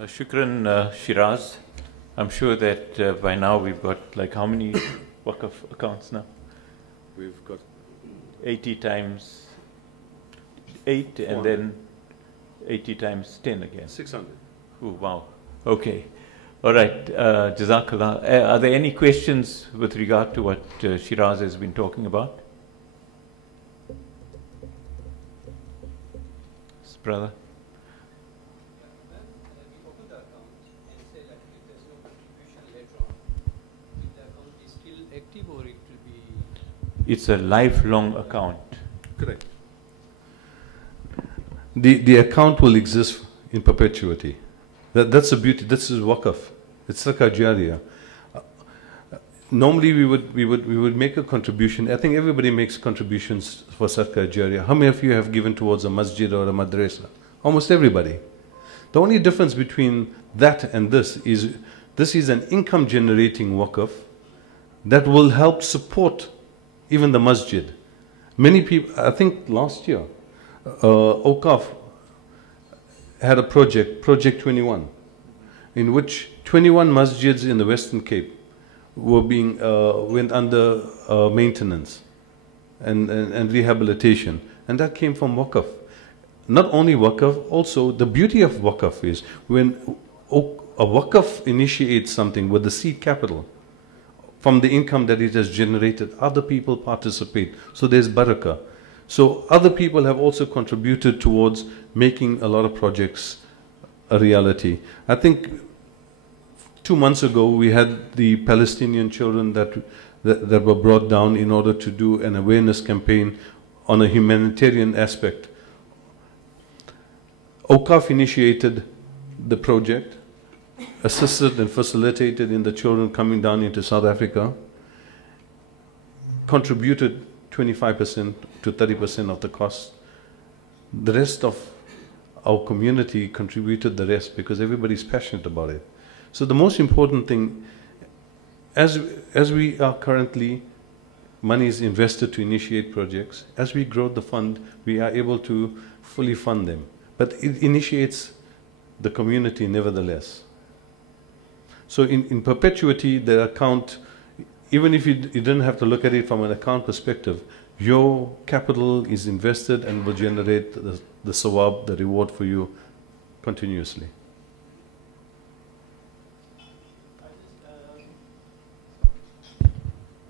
Shukran, Shiraz. I'm sure that by now we've got like how many waqf accounts now? We've got 80 times 8 and then 80 times 10 again. 600. Oh, wow. Okay. All right. Jazakallah. Are there any questions with regard to what Shiraz has been talking about? Yes, brother. It's a lifelong account. Correct. the account will exist in perpetuity. That's the beauty. This is Waqaf. It's Sadaqah Jariyah. Normally we would make a contribution. I think everybody makes contributions for Sadaqah Jariyah. How many of you have given towards a masjid or a madrasa? Almost everybody. The only difference between that and this is an income generating Waqaf that will help support even the masjid. Many people, I think last year, Awqaf had a project, Project 21, in which 21 masjids in the Western Cape were went under maintenance and rehabilitation. And that came from Waqaf. Not only Waqaf, also the beauty of Waqaf is when a Waqaf initiates something with the seed capital, from the income that it has generated, other people participate. So there's barakah. So other people have also contributed towards making a lot of projects a reality. I think 2 months ago we had the Palestinian children that were brought down in order to do an awareness campaign on a humanitarian aspect. Awqaf initiated the project, assisted and facilitated in the children coming down into South Africa, contributed 25% to 30% of the cost. The rest of our community contributed the rest because everybody's passionate about it. So the most important thing, as we are currently, money is invested to initiate projects. As we grow the fund, we are able to fully fund them. But it initiates the community nevertheless. So in perpetuity, the account, even if you didn't have to look at it from an account perspective, your capital is invested and will generate the sawab, the reward for you continuously.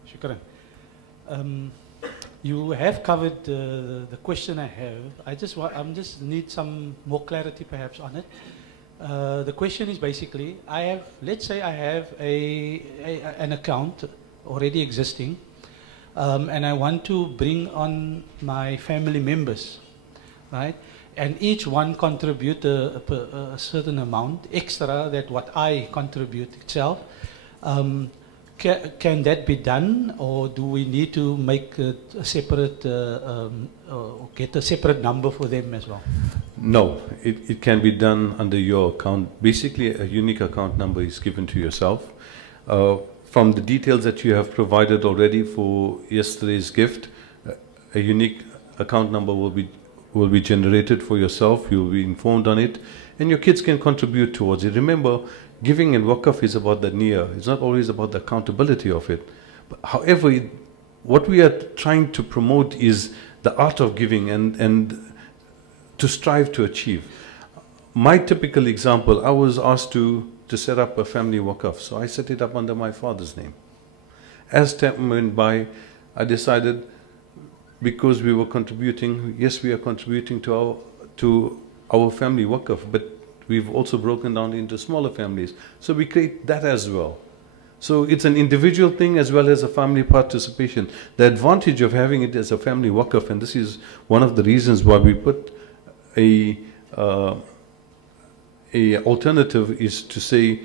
Shukran. You have covered the question I have. I just need some more clarity perhaps on it. The question is basically, let's say I have an account already existing, and I want to bring on my family members, right? And each one contribute a certain amount extra than what I contribute itself. Can that be done, or do we need to make a separate, get a separate number for them as well? No, it can be done under your account. Basically, a unique account number is given to yourself. From the details that you have provided already for yesterday's gift, a unique account number will be generated for yourself. You will be informed on it, and your kids can contribute towards it. Remember, giving in Waqaf is about the niyyah. It's not always about the accountability of it. But however, what we are trying to promote is the art of giving and to strive to achieve. My typical example, I was asked to set up a family Waqaf, so I set it up under my father's name. As time went by, I decided, because we were contributing, yes, we are contributing to our family Waqaf, but we've also broken down into smaller families. So we create that as well. So it's an individual thing as well as a family participation. The advantage of having it as a family Waqaf, and this is one of the reasons why we put a alternative, is to say,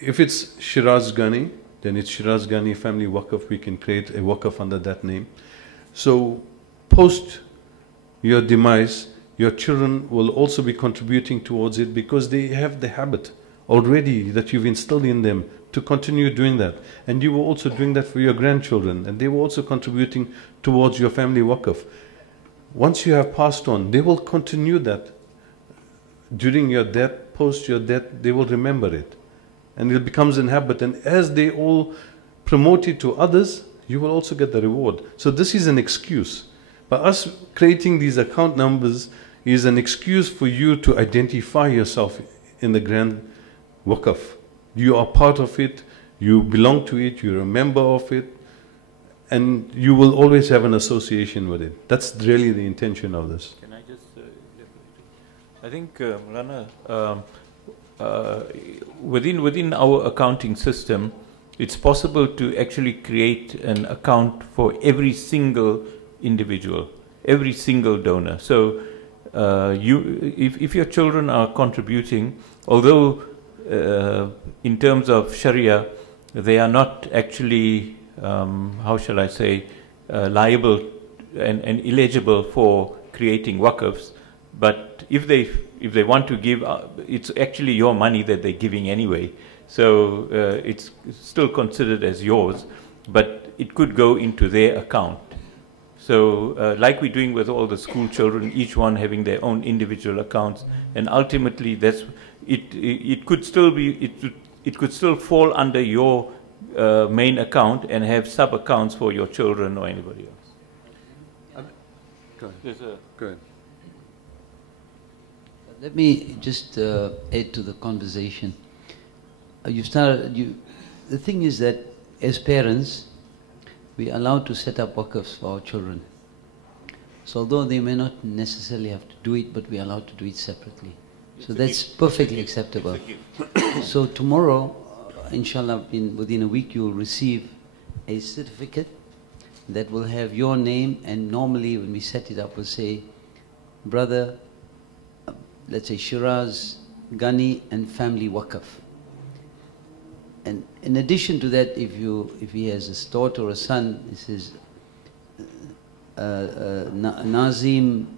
if it's Shiraz Ghani, then it's Shiraz Ghani Family Waqaf. We can create a Waqaf under that name. So post your demise, your children will also be contributing towards it because they have the habit already that you've instilled in them to continue doing that. And you were also doing that for your grandchildren, and they were also contributing towards your family Waqaf. Once you have passed on, they will continue that. During your death, post your death, they will remember it. And it becomes a habit. And as they all promote it to others, you will also get the reward. So this is an excuse. By us creating these account numbers is an excuse for you to identify yourself in the grand Waqaf. You are part of it, you belong to it, you're a member of it, and you will always have an association with it. That's really the intention of this. Can I just I think, Rana, within our accounting system, it's possible to actually create an account for every single individual, every single donor. So if your children are contributing, although in terms of Sharia, they are not actually, how shall I say, liable and eligible for creating waqfs, but if they want to give, it's actually your money that they're giving anyway, so it's still considered as yours, but it could go into their account. So like we're doing with all the school children, each one having their own individual accounts, and ultimately that's it could still be it could still fall under your main account and have sub accounts for your children or anybody else. Go ahead. Yes, sir. Go ahead. Let me just add to the conversation. The thing is that as parents, we are allowed to set up waqfs for our children. So although they may not necessarily have to do it, but we are allowed to do it separately. So that's perfectly acceptable. So tomorrow, inshallah, within a week, you will receive a certificate that will have your name, and normally when we set it up, we'll say, brother, let's say Shiraz, Ghani, and family waqf. And in addition to that, if he has a daughter or a son, it says Nazim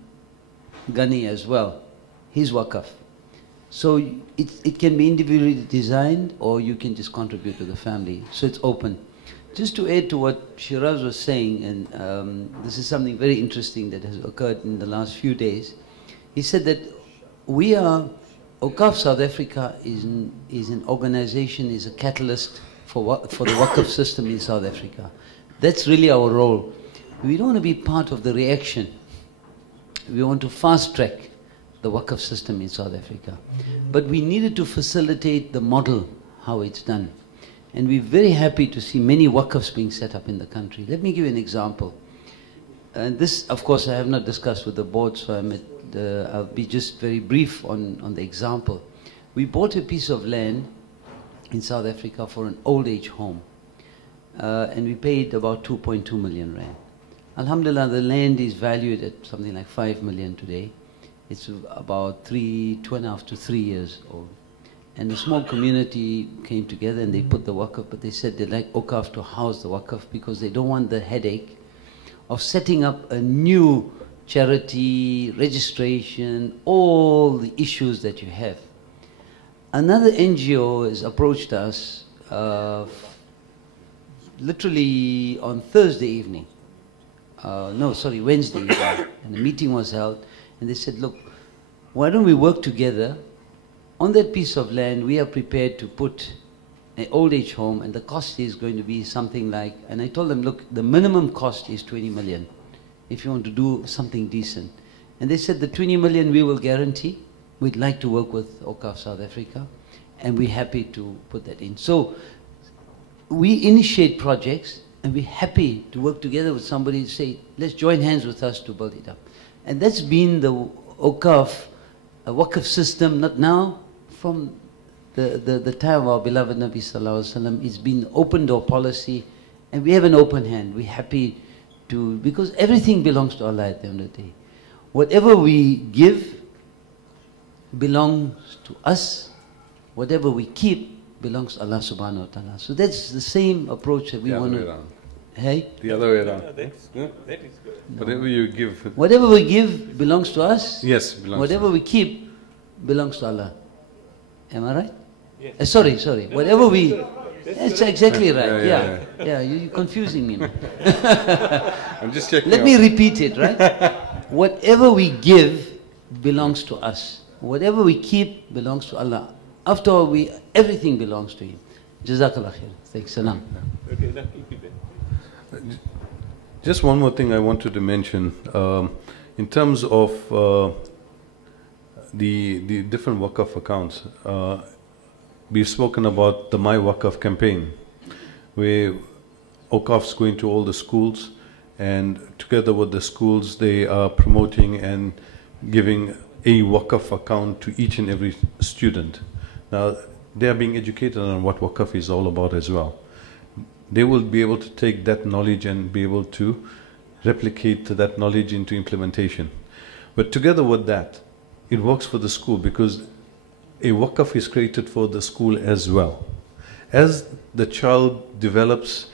Ghani as well, his waqf. So it can be individually designed, or you can just contribute to the family. So it's open. Just to add to what Shiraz was saying, and this is something very interesting that has occurred in the last few days. He said that we are, Awqaf South Africa is an organization, is a catalyst for the waqf system in South Africa. That's really our role. We don't want to be part of the reaction. We want to fast track the waqf system in South Africa. But we needed to facilitate the model, how it's done. And we're very happy to see many waqfs being set up in the country. Let me give you an example. And this, of course, I have not discussed with the board, so I'll be just very brief on the example. We bought a piece of land in South Africa for an old age home. And we paid about 2.2 million rand. Alhamdulillah, the land is valued at something like 5 million today. It's about 2.5 to 3 years old. And the small community came together and they put the waqf, but they said they'd like Awqaf to house the waqf because they don't want the headache of setting up a new charity, registration, all the issues that you have. Another NGO has approached us literally on Thursday evening. Wednesday evening. And a meeting was held, and they said, look, why don't we work together? On that piece of land, we are prepared to put an old age home, and the cost is going to be something like, and I told them, look, the minimum cost is 20 million if you want to do something decent. And they said the 20 million we will guarantee. We'd like to work with Awqaf South Africa, and we're happy to put that in. So we initiate projects, and we're happy to work together with somebody to say, let's join hands with us to build it up. And that's been the waqf system, not now, from the time of our beloved Nabi Sallallahu Alaihi Wasallam. It's been open door policy, and we have an open hand. We're happy to, because everything belongs to Allah at the end of the day. Whatever we give belongs to us. Whatever we keep belongs to Allah Subhanahu wa Ta'ala. So that's the same approach that we want to. Hey? The other way around. That is good. No. Whatever you give. Whatever we give belongs to us. Yes, belongs whatever to we keep belongs to Allah. Am I right? Yes. Sorry. Whatever we. That's exactly right. Yeah. You're confusing me. I'm just checking. Let me repeat it, right? Whatever we give belongs to us. Whatever we keep belongs to Allah. After all, everything belongs to Him. Jazakallah khair. Thanks. Salam. Okay, now keep it there. Just one more thing I wanted to mention. In terms of the different waqf accounts, we've spoken about the My Waqf campaign, where Awqaf's going to all the schools, and together with the schools, they are promoting and giving a waqf account to each and every student. Now, they are being educated on what waqf is all about as well. They will be able to take that knowledge and be able to replicate that knowledge into implementation. But together with that, it works for the school because a waqf is created for the school as well. As the child develops,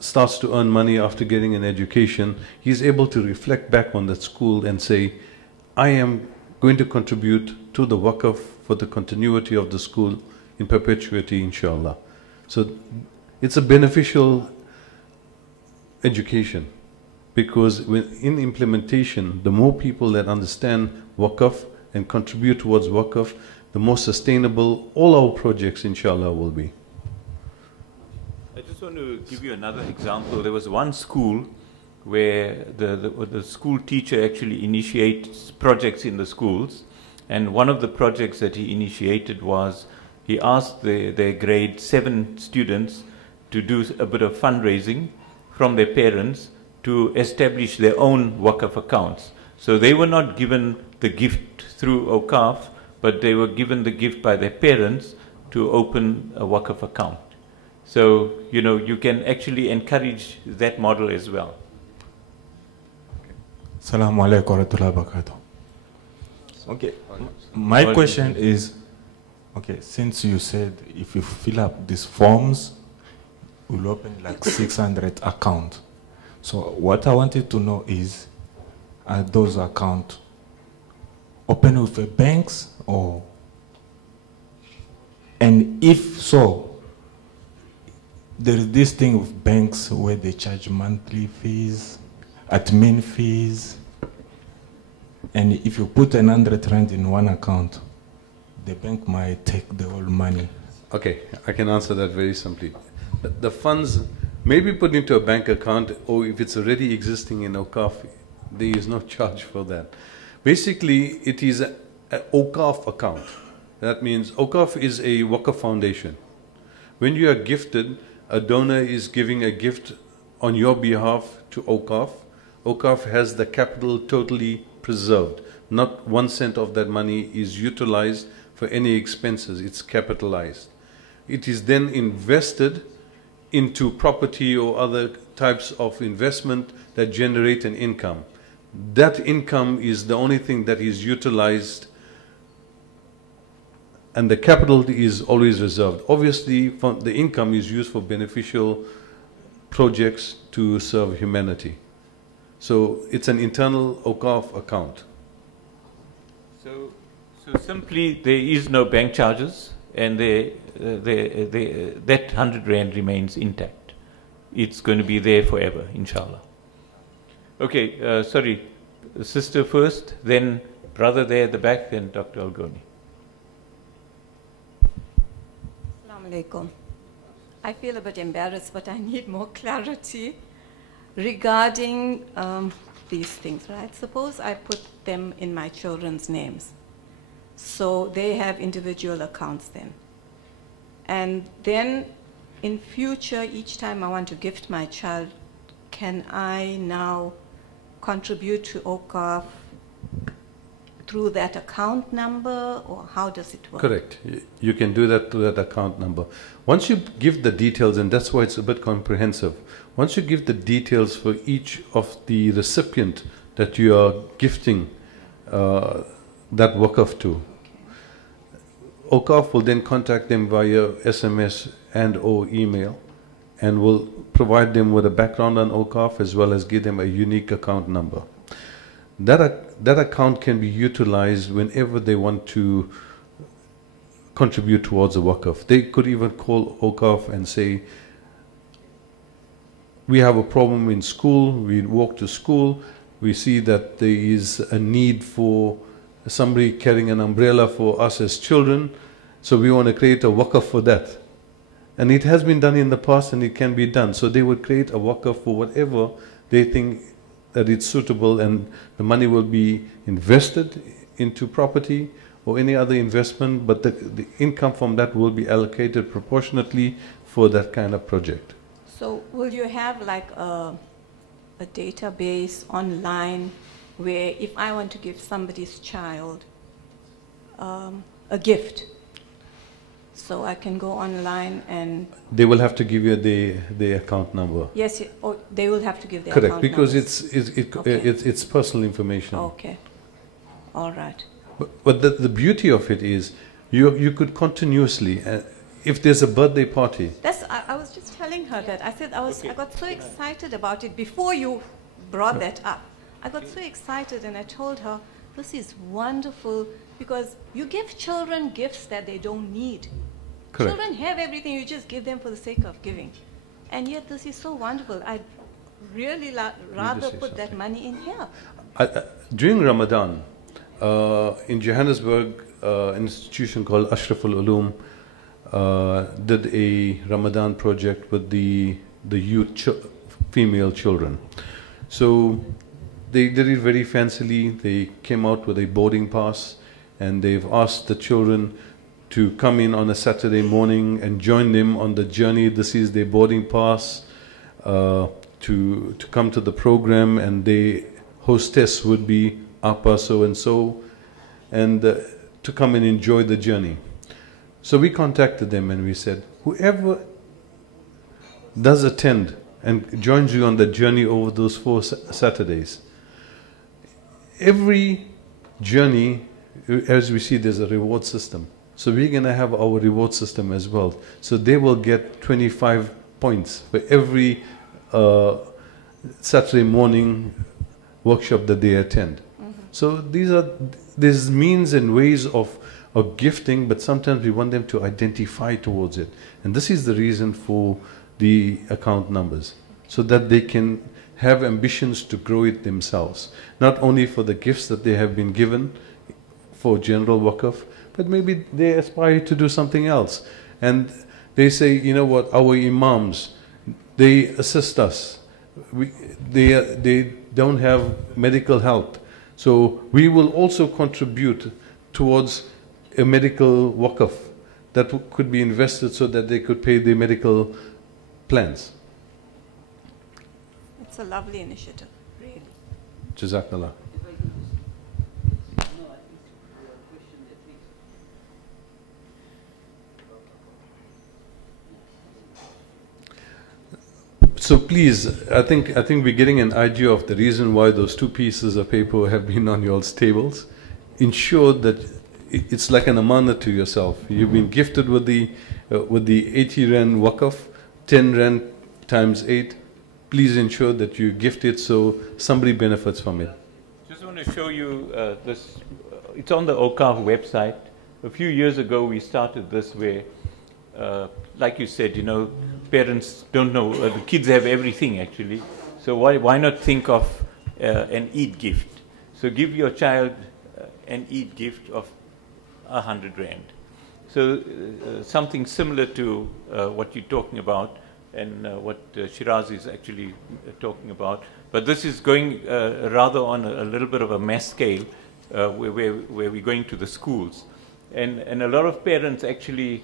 starts to earn money after getting an education, he's able to reflect back on that school and say, I am going to contribute to the waqf for the continuity of the school in perpetuity, inshallah. So it's a beneficial education because in implementation, the more people that understand waqf and contribute towards waqf, the more sustainable all our projects, inshallah, will be. I just want to give you another example. There was one school where the school teacher actually initiates projects in the schools, and one of the projects that he initiated was he asked their grade 7 students to do a bit of fundraising from their parents to establish their own waqf accounts. So they were not given the gift through Awqaf, but they were given the gift by their parents to open a waqf account. So, you know, you can actually encourage that model as well. Assalamu alaikum wa rahmatullahi wa barakatuh. Okay, my question is, okay, since you said if you fill up these forms, we'll open like 600 accounts. So what I wanted to know is, are those accounts open with the banks or, and if so, there is this thing with banks where they charge monthly fees, admin fees, and if you put 100 rand in one account, the bank might take the whole money. Okay, I can answer that very simply. The funds may be put into a bank account, or if it's already existing in Awqaf, there is no charge for that. Basically, it is an Awqaf account. That means Awqaf is a waqf foundation. When you are gifted, a donor is giving a gift on your behalf to Awqaf. Awqaf has the capital totally preserved. Not 1 cent of that money is utilized for any expenses. It's capitalized. It is then invested into property or other types of investment that generate an income. That income is the only thing that is utilized, and the capital is always reserved. Obviously, the income is used for beneficial projects to serve humanity. So it's an internal Awqaf account. So simply, there is no bank charges, and that 100 rand remains intact. It's going to be there forever, inshallah. Okay, sorry, sister first, then brother there at the back, then Dr. Algoni. Assalamu alaikum. I feel a bit embarrassed, but I need more clarity regarding these things, right? Suppose I put them in my children's names. So they have individual accounts then. And then in future, each time I want to gift my child, can I now contribute to Awqaf through that account number, or how does it work? Correct. You can do that through that account number. Once you give the details, and that's why it's a bit comprehensive, once you give the details for each of the recipient that you are gifting that waqf to, Awqaf will then contact them via SMS and or email, and will provide them with a background on Awqaf as well as give them a unique account number. That account can be utilized whenever they want to contribute towards a waqf. They could even call Awqaf and say, we have a problem in school, we walk to school, we see that there is a need for somebody carrying an umbrella for us as children, so we want to create a waqf for that. And it has been done in the past, and it can be done. So they would create a waqf for whatever they think that it's suitable, and the money will be invested into property or any other investment, but the income from that will be allocated proportionately for that kind of project. So will you have like a database online where if I want to give somebody's child a gift, so I can go online and... They will have to give you the account number. Yes, or they will have to give their Correct, account because numbers. it's personal information. Okay. All right. But the beauty of it is, you could continuously, if there's a birthday party. I was just telling her that. I said I got so excited about it before you brought that up. I got so excited and I told her, this is wonderful because you give children gifts that they don't need. Correct. Children have everything, you just give them for the sake of giving. And yet this is so wonderful. I'd really rather put that money in here. During Ramadan, in Johannesburg, an institution called Ashraful Ulum did a Ramadan project with the youth female children. So they did it very fancily. They came out with a boarding pass and they've asked the children to come in on a Saturday morning and join them on the journey. This is their boarding pass to come to the program, and the hostess would be Apa so and so, and to come and enjoy the journey. So we contacted them and we said, whoever does attend and joins you on the journey over those 4 Saturdays, every journey, as we see, there's a reward system. So we're going to have our reward system as well. So they will get 25 points for every Saturday morning workshop that they attend. So there's means and ways of gifting, but sometimes we want them to identify towards it. And this is the reason for the account numbers, so that they can have ambitions to grow it themselves. Not only for the gifts that they have been given for general waqf, but maybe they aspire to do something else. And they say, you know what, our imams, they assist us. They don't have medical help. So we will also contribute towards a medical waqf that could be invested so that they could pay their medical plans. It's a lovely initiative, really. Jazakallah. So please, I think we're getting an idea of the reason why those 2 pieces of paper have been on your tables. Ensure that it's like an amana to yourself. You've been gifted with the 80 Rand waqf, 10 Rand times 8. Please ensure that you gift it so somebody benefits from it. Just want to show you this. It's on the Awqaf website. A few years ago we started this where, like you said, you know, parents don't know, the kids have everything actually. So why not think of an Eid gift? So give your child an Eid gift of 100 Rand. So something similar to what you're talking about and what Shiraz is actually talking about. But this is going rather on a little bit of a mass scale where we're going to the schools. And a lot of parents actually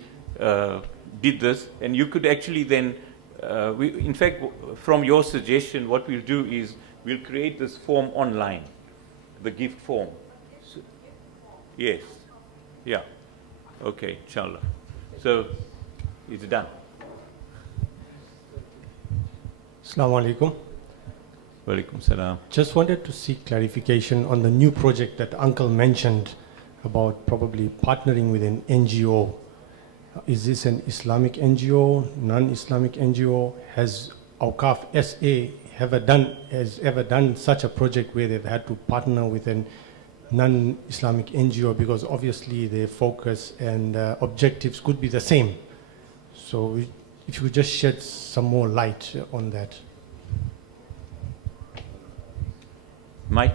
did this, and you could actually then, in fact, from your suggestion, what we'll do is we'll create this form online, the gift form. So, yes, yeah, okay, inshallah. So it's done. Assalamu alaikum. Walaikum salam. Just wanted to seek clarification on the new project that Uncle mentioned about probably partnering with an NGO. Is this an Islamic NGO, non-Islamic NGO? Has AwqafSA ever done such a project where they've had to partner with a non-Islamic NGO, because obviously their focus and objectives could be the same? So if you could just shed some more light on that. Mike?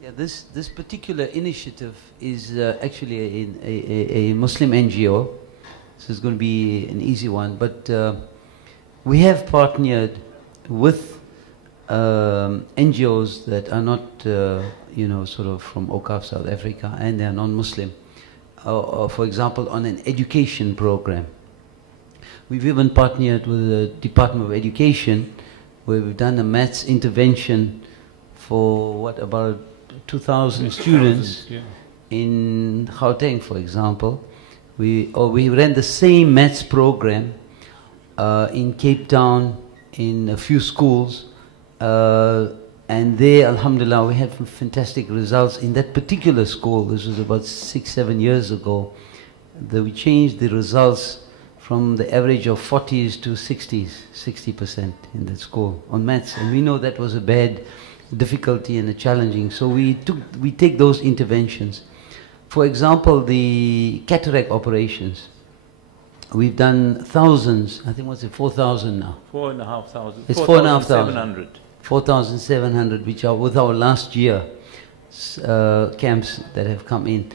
Yeah, this particular initiative is actually a Muslim NGO. This is going to be an easy one, but we have partnered with NGOs that are not, you know, sort of from Awqaf South Africa, and they are non-Muslim. For example, on an education program. We've even partnered with the Department of Education, where we've done a maths intervention for what, about 2,000 students in Gauteng, for example. We ran the same maths program in Cape Town, in a few schools, and there, alhamdulillah, we had fantastic results. In that particular school, this was about 6-7 years ago, we changed the results from the average of 40s to 60% in that school on maths. And we know that was a bad difficulty and a challenging. So we take those interventions. For example, the cataract operations. We've done thousands, I think what's it, 4,000 now? 4,500. It's 4,500. 4,700. 4,700, which are with our last year camps that have come in.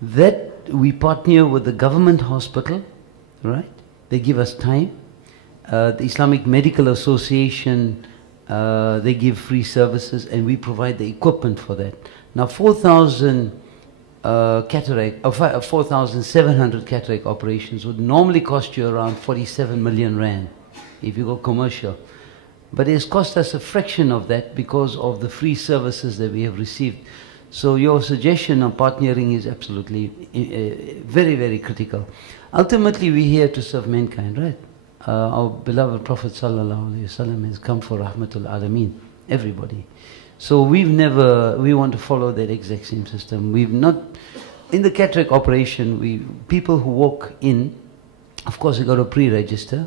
That we partner with the government hospital, right? They give us time. The Islamic Medical Association, they give free services, and we provide the equipment for that. Now 4,000 4,700 cataract operations would normally cost you around 47 million rand if you go commercial. But it has cost us a fraction of that because of the free services that we have received. So your suggestion of partnering is absolutely very, very critical. Ultimately, we're here to serve mankind, right? Our beloved Prophet ﷺ has come for Rahmatul Alameen, everybody. So we want to follow that exact same system. We've not, in the cataract operation, people who walk in, of course, we got to pre-register,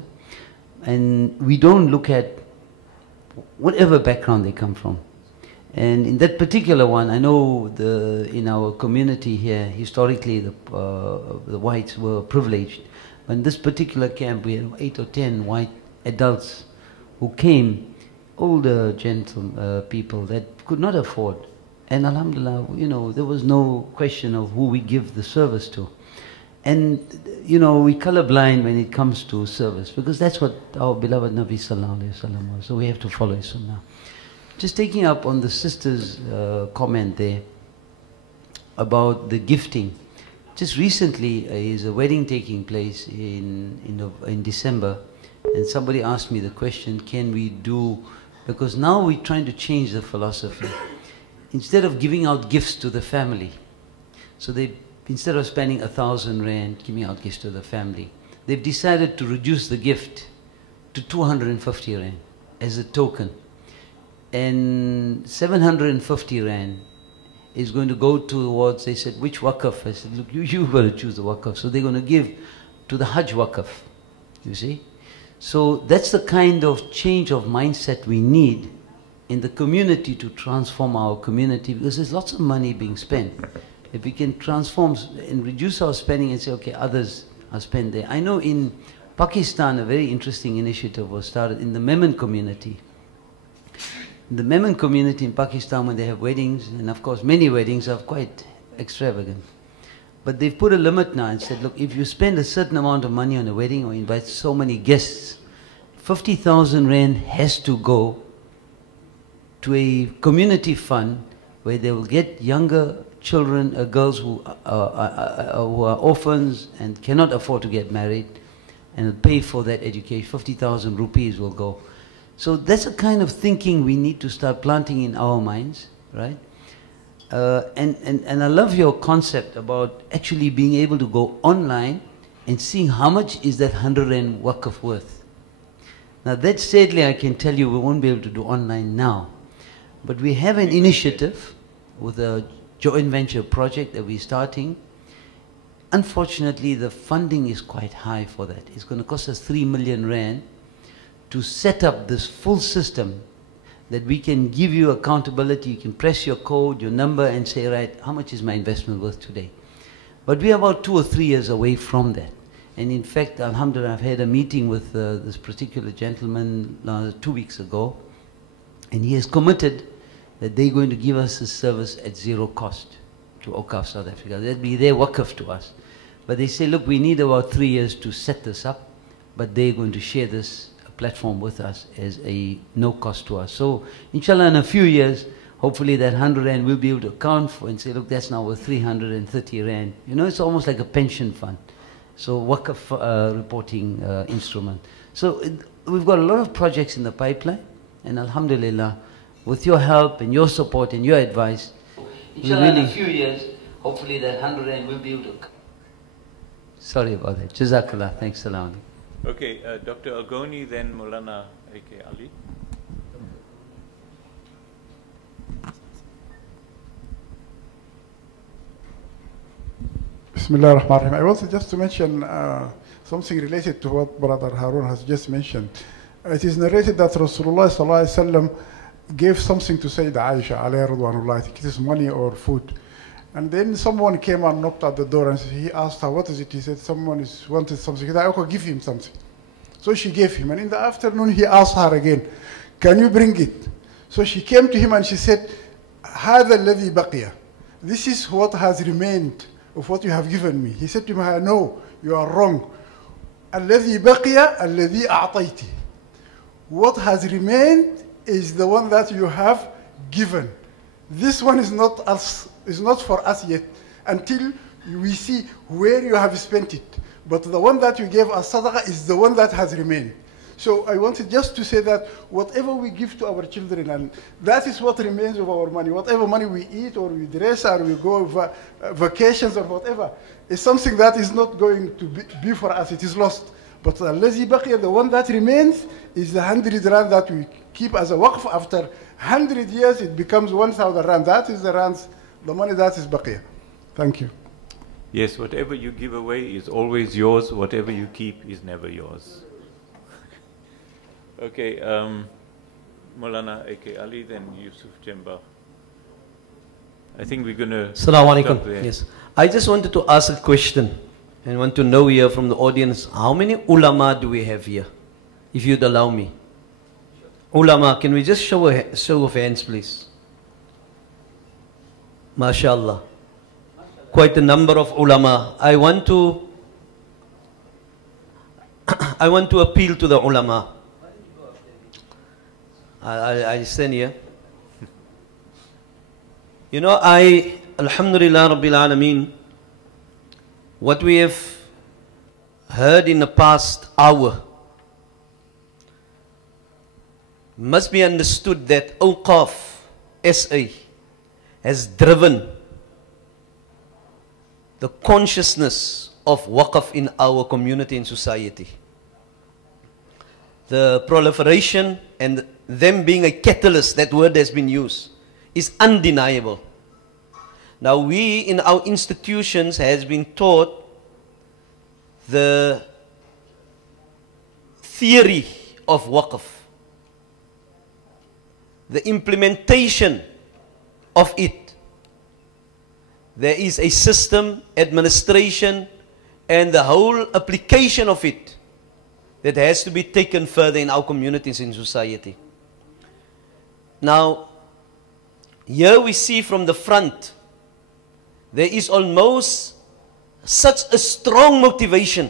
and we don't look at whatever background they come from. And in that particular one, I know in our community here, historically, the whites were privileged. But in this particular camp, we had 8 or 10 white adults who came, older people that could not afford. And alhamdulillah, there was no question of who we give the service to. And, we colorblind when it comes to service, because that's what our beloved Nabi Sallallahu Alaihi Wasallam was. So we have to follow his sunnah. Just taking up on the sister's comment there about the gifting. Just recently, is a wedding taking place in December, and somebody asked me the question, can we do, because now we're trying to change the philosophy. Instead of giving out gifts to the family, so instead of spending 1,000 rand giving out gifts to the family, they've decided to reduce the gift to 250 rand as a token. And 750 rand is going to go towards, they said, which waqaf? I said, look, you got to choose the waqaf. So they're going to give to the Hajj waqaf, you see. So that's the kind of change of mindset we need in the community to transform our community, because there's lots of money being spent. If we can transform and reduce our spending and say, okay, others are spent there. I know in Pakistan, a very interesting initiative was started in the Memon community. In the Memon community in Pakistan, when they have weddings, and of course many weddings are quite extravagant, but they've put a limit now and said, look, if you spend a certain amount of money on a wedding or invite so many guests, 50,000 rand has to go to a community fund where they will get younger children, girls who are orphans and cannot afford to get married, and pay for that education. 50,000 rupees will go. So that's a kind of thinking we need to start planting in our minds, right? And I love your concept about actually being able to go online and seeing how much is that 100 rand waqf worth. Now that sadly I can tell you we won't be able to do online now. But we have an initiative with a joint venture project that we're starting. Unfortunately, the funding is quite high for that. It's going to cost us 3 million rand to set up this full system that we can give you accountability. You can press your code, your number, and say, right, how much is my investment worth today? But we're about 2 or 3 years away from that. And in fact, alhamdulillah, I've had a meeting with this particular gentleman 2 weeks ago, and he has committed that they're going to give us this service at zero cost to Awqaf South Africa. That'd be their waqf to us. But they say, look, we need about 3 years to set this up, but they're going to share this platform with us as a no cost to us. So, inshallah, in a few years, hopefully that 100 rand we'll be able to account for and say, look, that's now worth 330 rand. You know, it's almost like a pension fund. So, waqf reporting instrument. So, we've got a lot of projects in the pipeline, and alhamdulillah, with your help and your support and your advice, inshallah, in a few years, hopefully that 100 rand we'll be able to. Sorry about that. Jazakallah. Thanks, salam. Okay, Dr. Algoni, then Maulana A.K. Ali. Bismillah ar-Rahman ar-Rahim. I wanted just to mention something related to what Brother Harun has just mentioned. It is narrated that Rasulullah sallallahu alaihi wasallam gave something to Sayyidah Aisha alayhi radwanullah. I think it is money or food. And then someone came and knocked at the door and he asked her, what is it? He said, someone wanted something. He said, okay, give him something. So she gave him. And in the afternoon, he asked her again, can you bring it? So she came to him and she said, هذا الذي بقي. This is what has remained of what you have given me. He said to her, no, you are wrong. الذي بقي الذي أعطيتي. What has remained is the one that you have given. This one is not for us yet until we see where you have spent it. But the one that you gave as sadaqah is the one that has remained. So I wanted just to say that whatever we give to our children, and that is what remains of our money. Whatever money we eat or we dress or we go vacations or whatever, is something that is not going to be for us. It is lost. But الذي بقي, the one that remains, is the 100 rand that we keep as a waqf. After 100 years, it becomes 1,000 rand. That is the rands, the money that is baqiya. Thank you. Yes, whatever you give away is always yours. Whatever you keep is never yours. Okay, Maulana A.K. Ali, then Yusuf Jemba. I think we're going to... Assalamu alaikum. Yes. I just wanted to ask a question and want to know here from the audience, how many ulama do we have here? If you'd allow me. Ulama, can we just show a show of hands, please? MashaAllah. Quite a number of ulama. I want to appeal to the ulama. I stand here. You know, Alhamdulillah Rabbil Alameen, what we have heard in the past hour must be understood that AwqafSA has driven the consciousness of waqf in our community and society. The proliferation and them being a catalyst, that word has been used, is undeniable. Now we in our institutions has been taught the theory of waqf, the implementation of it. There is a system, administration, and the whole application of it that has to be taken further in our communities and society. Now, here we see from the front, there is almost such a strong motivation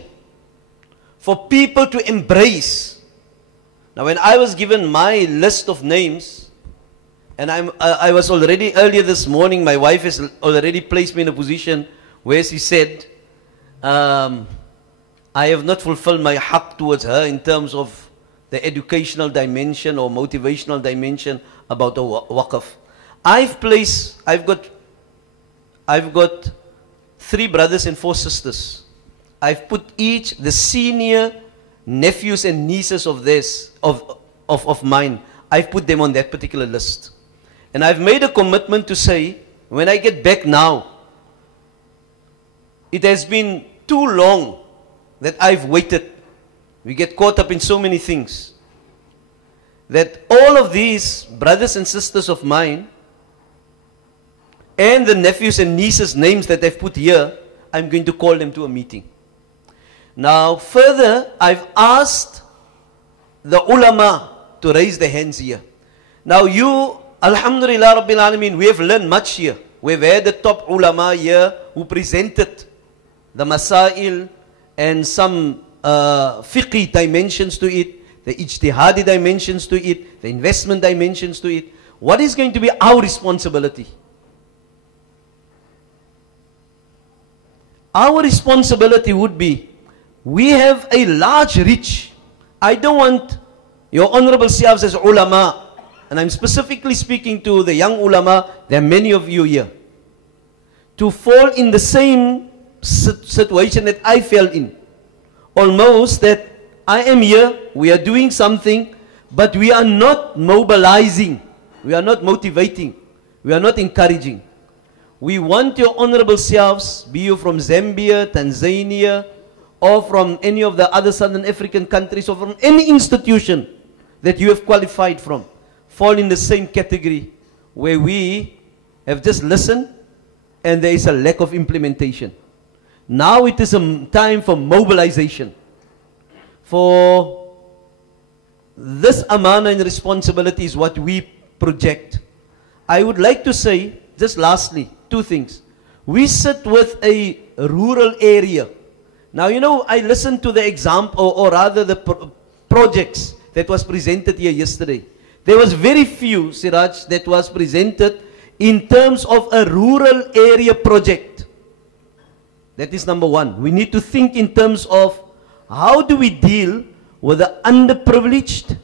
for people to embrace. Now, when I was given my list of names, and I was already, earlier this morning, my wife has already placed me in a position where she said, I have not fulfilled my haqq towards her in terms of the educational dimension or motivational dimension about the waqf. I've got 3 brothers and 4 sisters. I've put each, the senior nephews and nieces of this, of mine, I've put them on that particular list. And I've made a commitment to say, when I get back now, it has been too long that I've waited. We get caught up in so many things, that all of these brothers and sisters of mine, and the nephews and nieces' names that I've put here, I'm going to call them to a meeting. Now, further, I've asked the ulama to raise their hands here. Now, you, Alhamdulillah Rabbil Alameen, we have learned much here. We've had the top ulama here who presented the masail and some fiqhi dimensions to it, the ijtihadi dimensions to it, the investment dimensions to it. What is going to be our responsibility? Our responsibility would be, we have a large reach. I don't want your honorable selves as ulama, and I'm specifically speaking to the young ulama, there are many of you here, to fall in the same situation that I fell in. Almost that I am here, we are doing something, but we are not mobilizing, we are not motivating, we are not encouraging. We want your honorable selves, be you from Zambia, Tanzania, or from any of the other Southern African countries, or from any institution that you have qualified from, fall in the same category where we have just listened and there is a lack of implementation. Now it is a time for mobilization. For this amana and responsibility is what we project. I would like to say, just lastly, two things. We sit with a rural area. Now, you know, I listened to the example, or rather the projects that was presented here yesterday. There was very few, Siraj, that was presented in terms of a rural area project. That is number one. We need to think in terms of how do we deal with the underprivileged,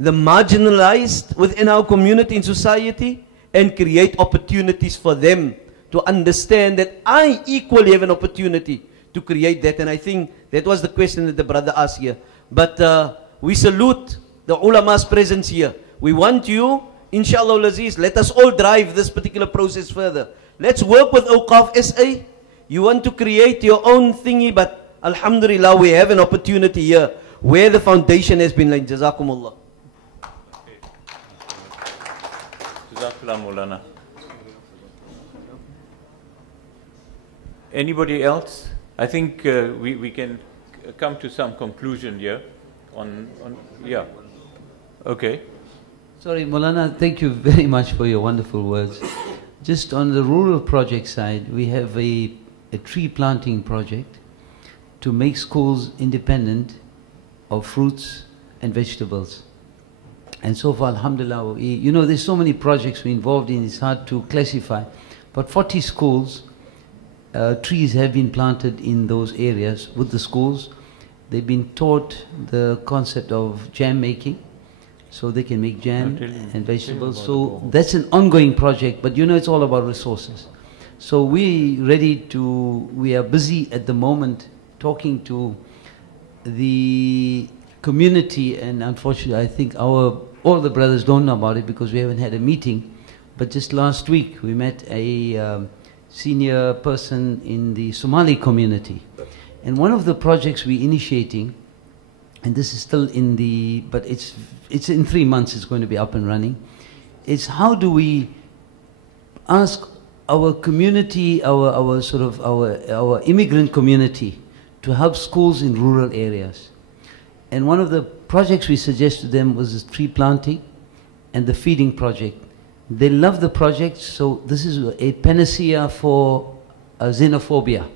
the marginalized within our community and society, and create opportunities for them to understand that I equally have an opportunity to create that. And I think that was the question that the brother asked here. But we salute the ulama's presence here. We want you, inshallah al-Aziz, let us all drive this particular process further. Let's work with AwqafSA. You want to create your own thingy, but alhamdulillah, we have an opportunity here where the foundation has been laid. Jazakumullah. Jazakallah, Maulana. Anybody else? I think we can come to some conclusion here on yeah. Okay. Sorry, Maulana, thank you very much for your wonderful words. Just on the rural project side, we have a tree planting project to make schools independent of fruits and vegetables. And so far, alhamdulillah, you know, there's so many projects we're involved in, it's hard to classify. But 40 schools, trees have been planted in those areas with the schools. They've been taught the concept of jam making, so they can make jam and vegetables. So that's an ongoing project, but you know, it's all about resources. So we are busy at the moment talking to the community, and unfortunately I think all the brothers don't know about it because we haven't had a meeting. But just last week we met a senior person in the Somali community. And one of the projects we're initiating, and this is still in the, but it's in 3 months it's going to be up and running, is how do we ask our community, our immigrant community to help schools in rural areas. And one of the projects we suggested to them was the tree planting and the feeding project. They love the project, so this is a panacea for xenophobia.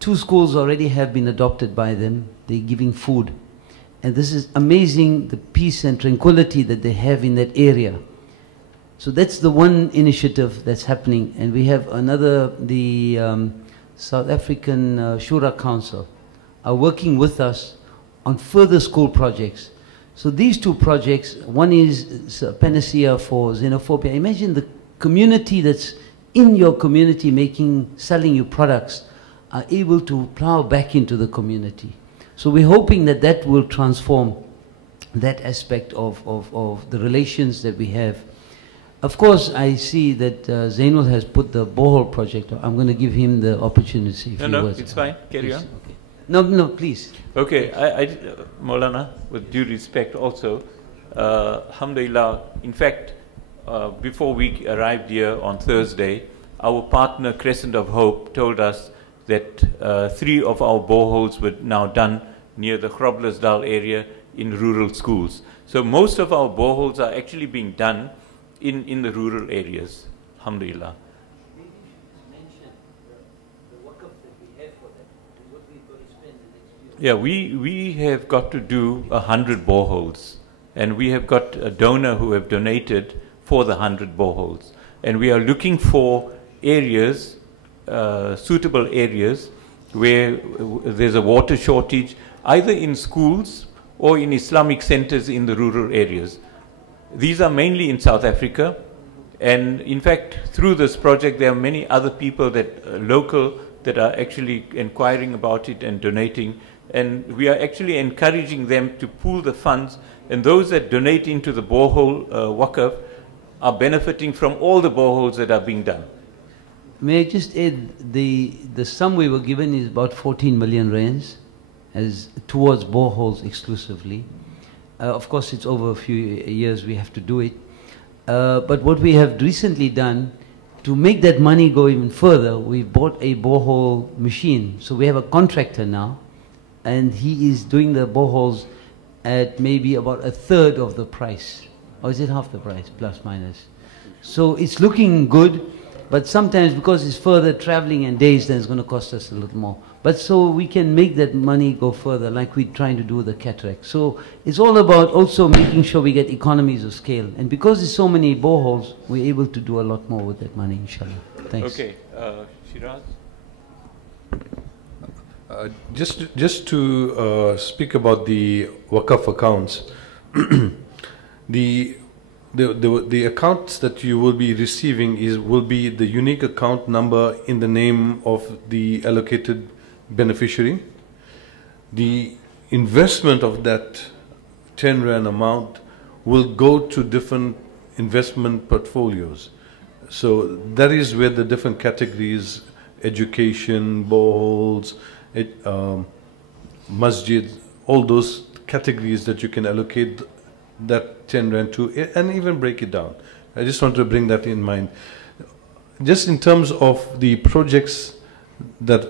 2 schools already have been adopted by them. They're giving food. And this is amazing, the peace and tranquility that they have in that area. So that's the one initiative that's happening. And we have another, the South African Shura Council are working with us on further school projects. So these 2 projects, one is panacea for xenophobia. Imagine the community that's in your community selling you products are able to plow back into the community. So we're hoping that that will transform that aspect of the relations that we have. Of course, I see that Zainul has put the borehole project. I'm going to give him the opportunity. No, it's fine. Carry on. Okay. No, please. Okay, Maulana, with due respect also, alhamdulillah, in fact, before we arrived here on Thursday, our partner Crescent of Hope told us that 3 of our boreholes were now done near the Groblersdal area in rural schools. So most of our boreholes are actually being done in the rural areas, alhamdulillah. Yeah, we have got to do 100 boreholes, and we have got a donor who have donated for the 100 boreholes, and we are looking for areas, suitable areas where there's a water shortage, either in schools or in Islamic centers in the rural areas. These are mainly in South Africa, and in fact through this project there are many other people that local that are actually inquiring about it and donating. and we are actually encouraging them to pool the funds, and those that donate into the borehole Waqf are benefiting from all the boreholes that are being done. May I just add, the sum we were given is about 14 million rands as towards boreholes exclusively. Of course, it's over a few years we have to do it. But what we have recently done, to make that money go even further, we bought a borehole machine. So we have a contractor now, and he is doing the boreholes at maybe about 1/3 of the price. Or is it half the price, plus minus? So it's looking good, but sometimes because it's further traveling and days, then it's going to cost us a little more. But so we can make that money go further, like we're trying to do with the cataract. So it's all about also making sure we get economies of scale. And because there's so many boreholes, we're able to do a lot more with that money, inshallah. Thanks. Okay, Shiraz? Just to speak about the Waqf accounts, the accounts that you will be receiving will be the unique account number in the name of the allocated beneficiary. The investment of that 10 Rand amount will go to different investment portfolios. So that is where the different categories, education, boreholes, masjid, all those categories that you can allocate that 10 Rand to, and even break it down. I just want to bring that in mind. Just in terms of the projects that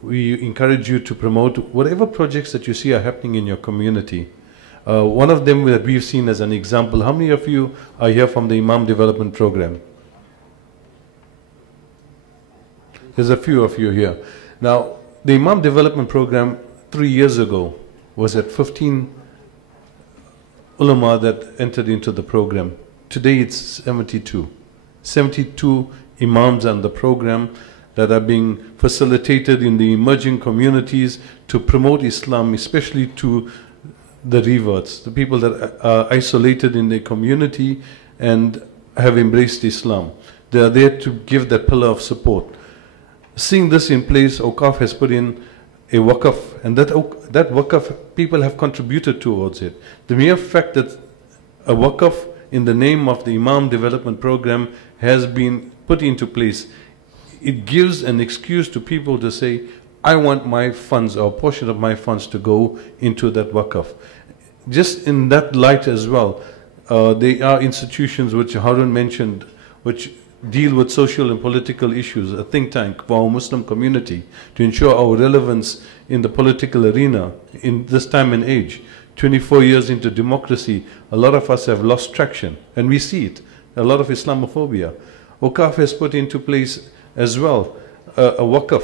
we encourage you to promote, whatever projects that you see are happening in your community. One of them that we've seen as an example, how many of you are here from the Imam Development Program? There's a few of you here. Now, the Imam Development Program 3 years ago was at 15 ulama that entered into the program. Today it's 72. 72 imams on the program that are being facilitated in the emerging communities to promote Islam, especially to the reverts, the people that are isolated in their community and have embraced Islam. They are there to give that pillar of support. Seeing this in place, Awqaf has put in a Waqf, and that Waqf, people have contributed towards it. The mere fact that a Waqf in the name of the Imam Development Program has been put into place, it gives an excuse to people to say, I want my funds or a portion of my funds to go into that Waqf. Just in that light as well, there are institutions which Harun mentioned, which deal with social and political issues, a think tank for our Muslim community to ensure our relevance in the political arena in this time and age. 24 years into democracy, a lot of us have lost traction, and we see it, a lot of Islamophobia. Awqaf has put into place as well a Waqf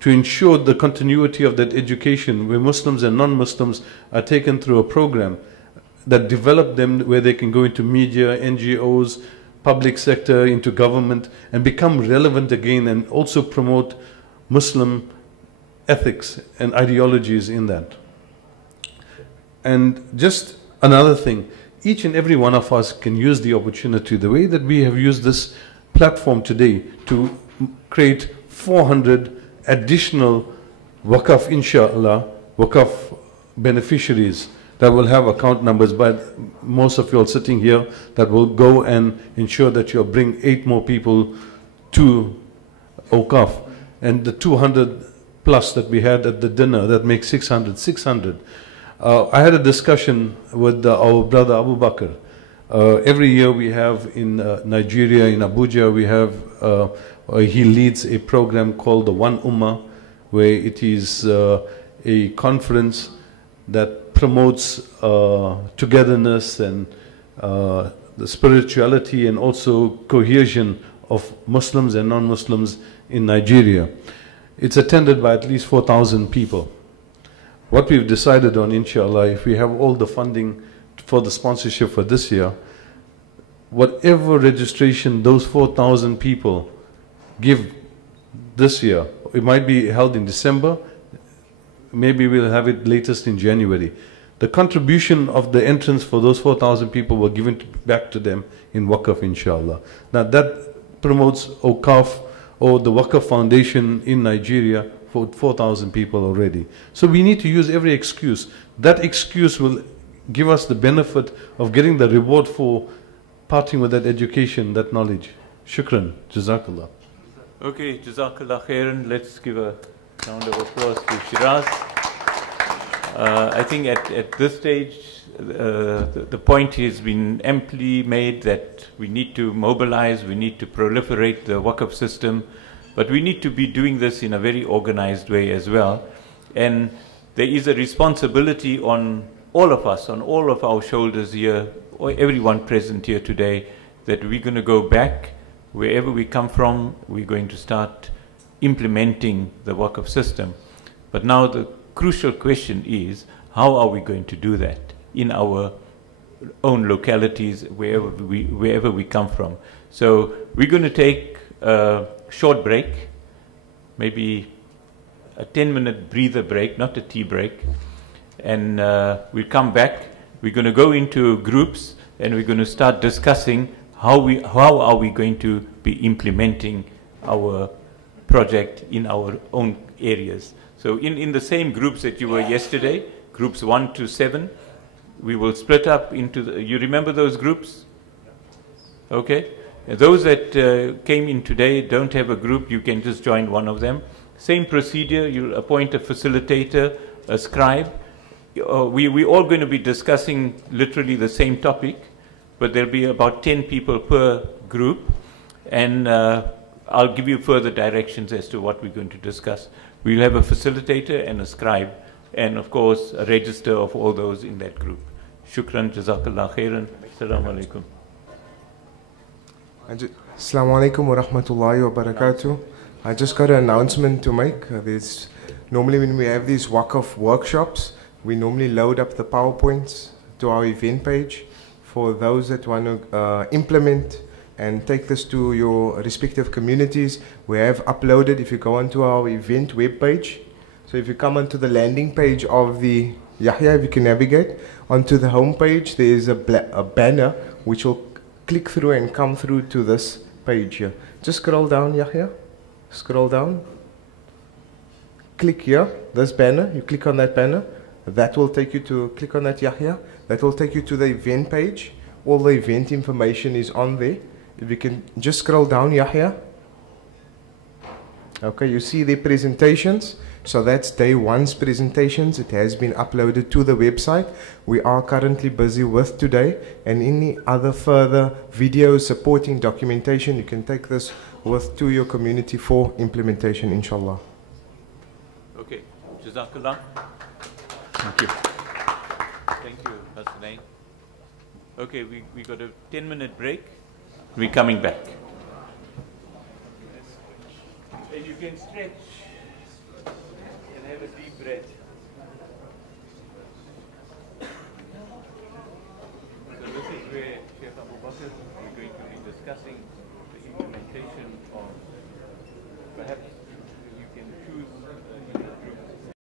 to ensure the continuity of that education where Muslims and non-Muslims are taken through a program that develop them where they can go into media, NGOs, public sector, into government, and become relevant again, and also promote Muslim ethics and ideologies in that. And just another thing, each and every one of us can use the opportunity, the way that we have used this platform today to create 400 additional Waqf, inshallah, Waqf beneficiaries that will have account numbers, but most of you all sitting here that will go and ensure that you'll bring 8 more people to Awqaf. And the 200 plus that we had at the dinner, that makes 600. I had a discussion with our brother Abu Bakr. Every year we have in Nigeria, in Abuja, we have, he leads a program called the One Ummah, where it is a conference that promotes togetherness and the spirituality and also cohesion of Muslims and non-Muslims in Nigeria. It's attended by at least 4,000 people. What we've decided on, inshallah, if we have all the funding for the sponsorship for this year, whatever registration those 4,000 people give this year, it might be held in December, maybe we'll have it latest in January. The contribution of the entrance for those 4,000 people were given back to them in Waqf, inshallah. Now that promotes Awqaf, or the Waqf Foundation in Nigeria, for 4,000 people already. So we need to use every excuse. That excuse will give us the benefit of getting the reward for parting with that education, that knowledge. Shukran. Jazakallah. Okay, Jazakallah khairan. Let's give a round of applause to Shiraz. I think at this stage, the point has been amply made that we need to mobilize, we need to proliferate the Waqf system, but we need to be doing this in a very organized way as well. And there is a responsibility on all of us, on all of our shoulders here, or everyone present here today, that we're going to go back wherever we come from, we're going to start implementing the Waqf system. But now the crucial question is, how are we going to do that in our own localities, wherever we come from? So we're going to take a short break, maybe a 10-minute breather break, not a tea break, and we'll come back. We're going to go into groups and we're going to start discussing how are we going to be implementing our project in our own areas. So in the same groups that you were yesterday, groups 1 to 7, we will split up into you remember those groups? Okay. Those that came in today don't have a group, you can just join one of them. Same procedure, you'll appoint a facilitator, a scribe. We're all going to be discussing literally the same topic, but there'll be about 10 people per group, and I'll give you further directions as to what we're going to discuss. We'll have a facilitator and a scribe, and of course a register of all those in that group. Shukran, Jazakallah khairan. Assalamu alaikum. Assalamu alaikum wa rahmatullahi wa barakatuh. I just got an announcement to make. Normally when we have these Waqf workshops, we normally load up the PowerPoints to our event page. For those that want to implement and take this to your respective communities, we have uploaded, if you go onto our event webpage, so if you come onto the landing page of the Yahya, if you can navigate onto the home page, there is a banner which will click through and come through to this page here. Just scroll down, Yahya. Scroll down. Click here, this banner. You click on that banner. That will take you to, click on that, Yahya. That will take you to the event page. All the event information is on there. If you can just scroll down, Yahya. Okay, you see the presentations. So that's day 1's presentations. It has been uploaded to the website. We are currently busy with today, and any other further videos supporting documentation, you can take this with to your community for implementation, inshallah. Okay, Jazakallah. Thank you. Thank you, Hasnain. Okay, we got a 10-minute break. We're coming back. And you can stretch and have a deep breath. So this is where Sheikh Abu Bakr is going to be discussing the implementation of perhaps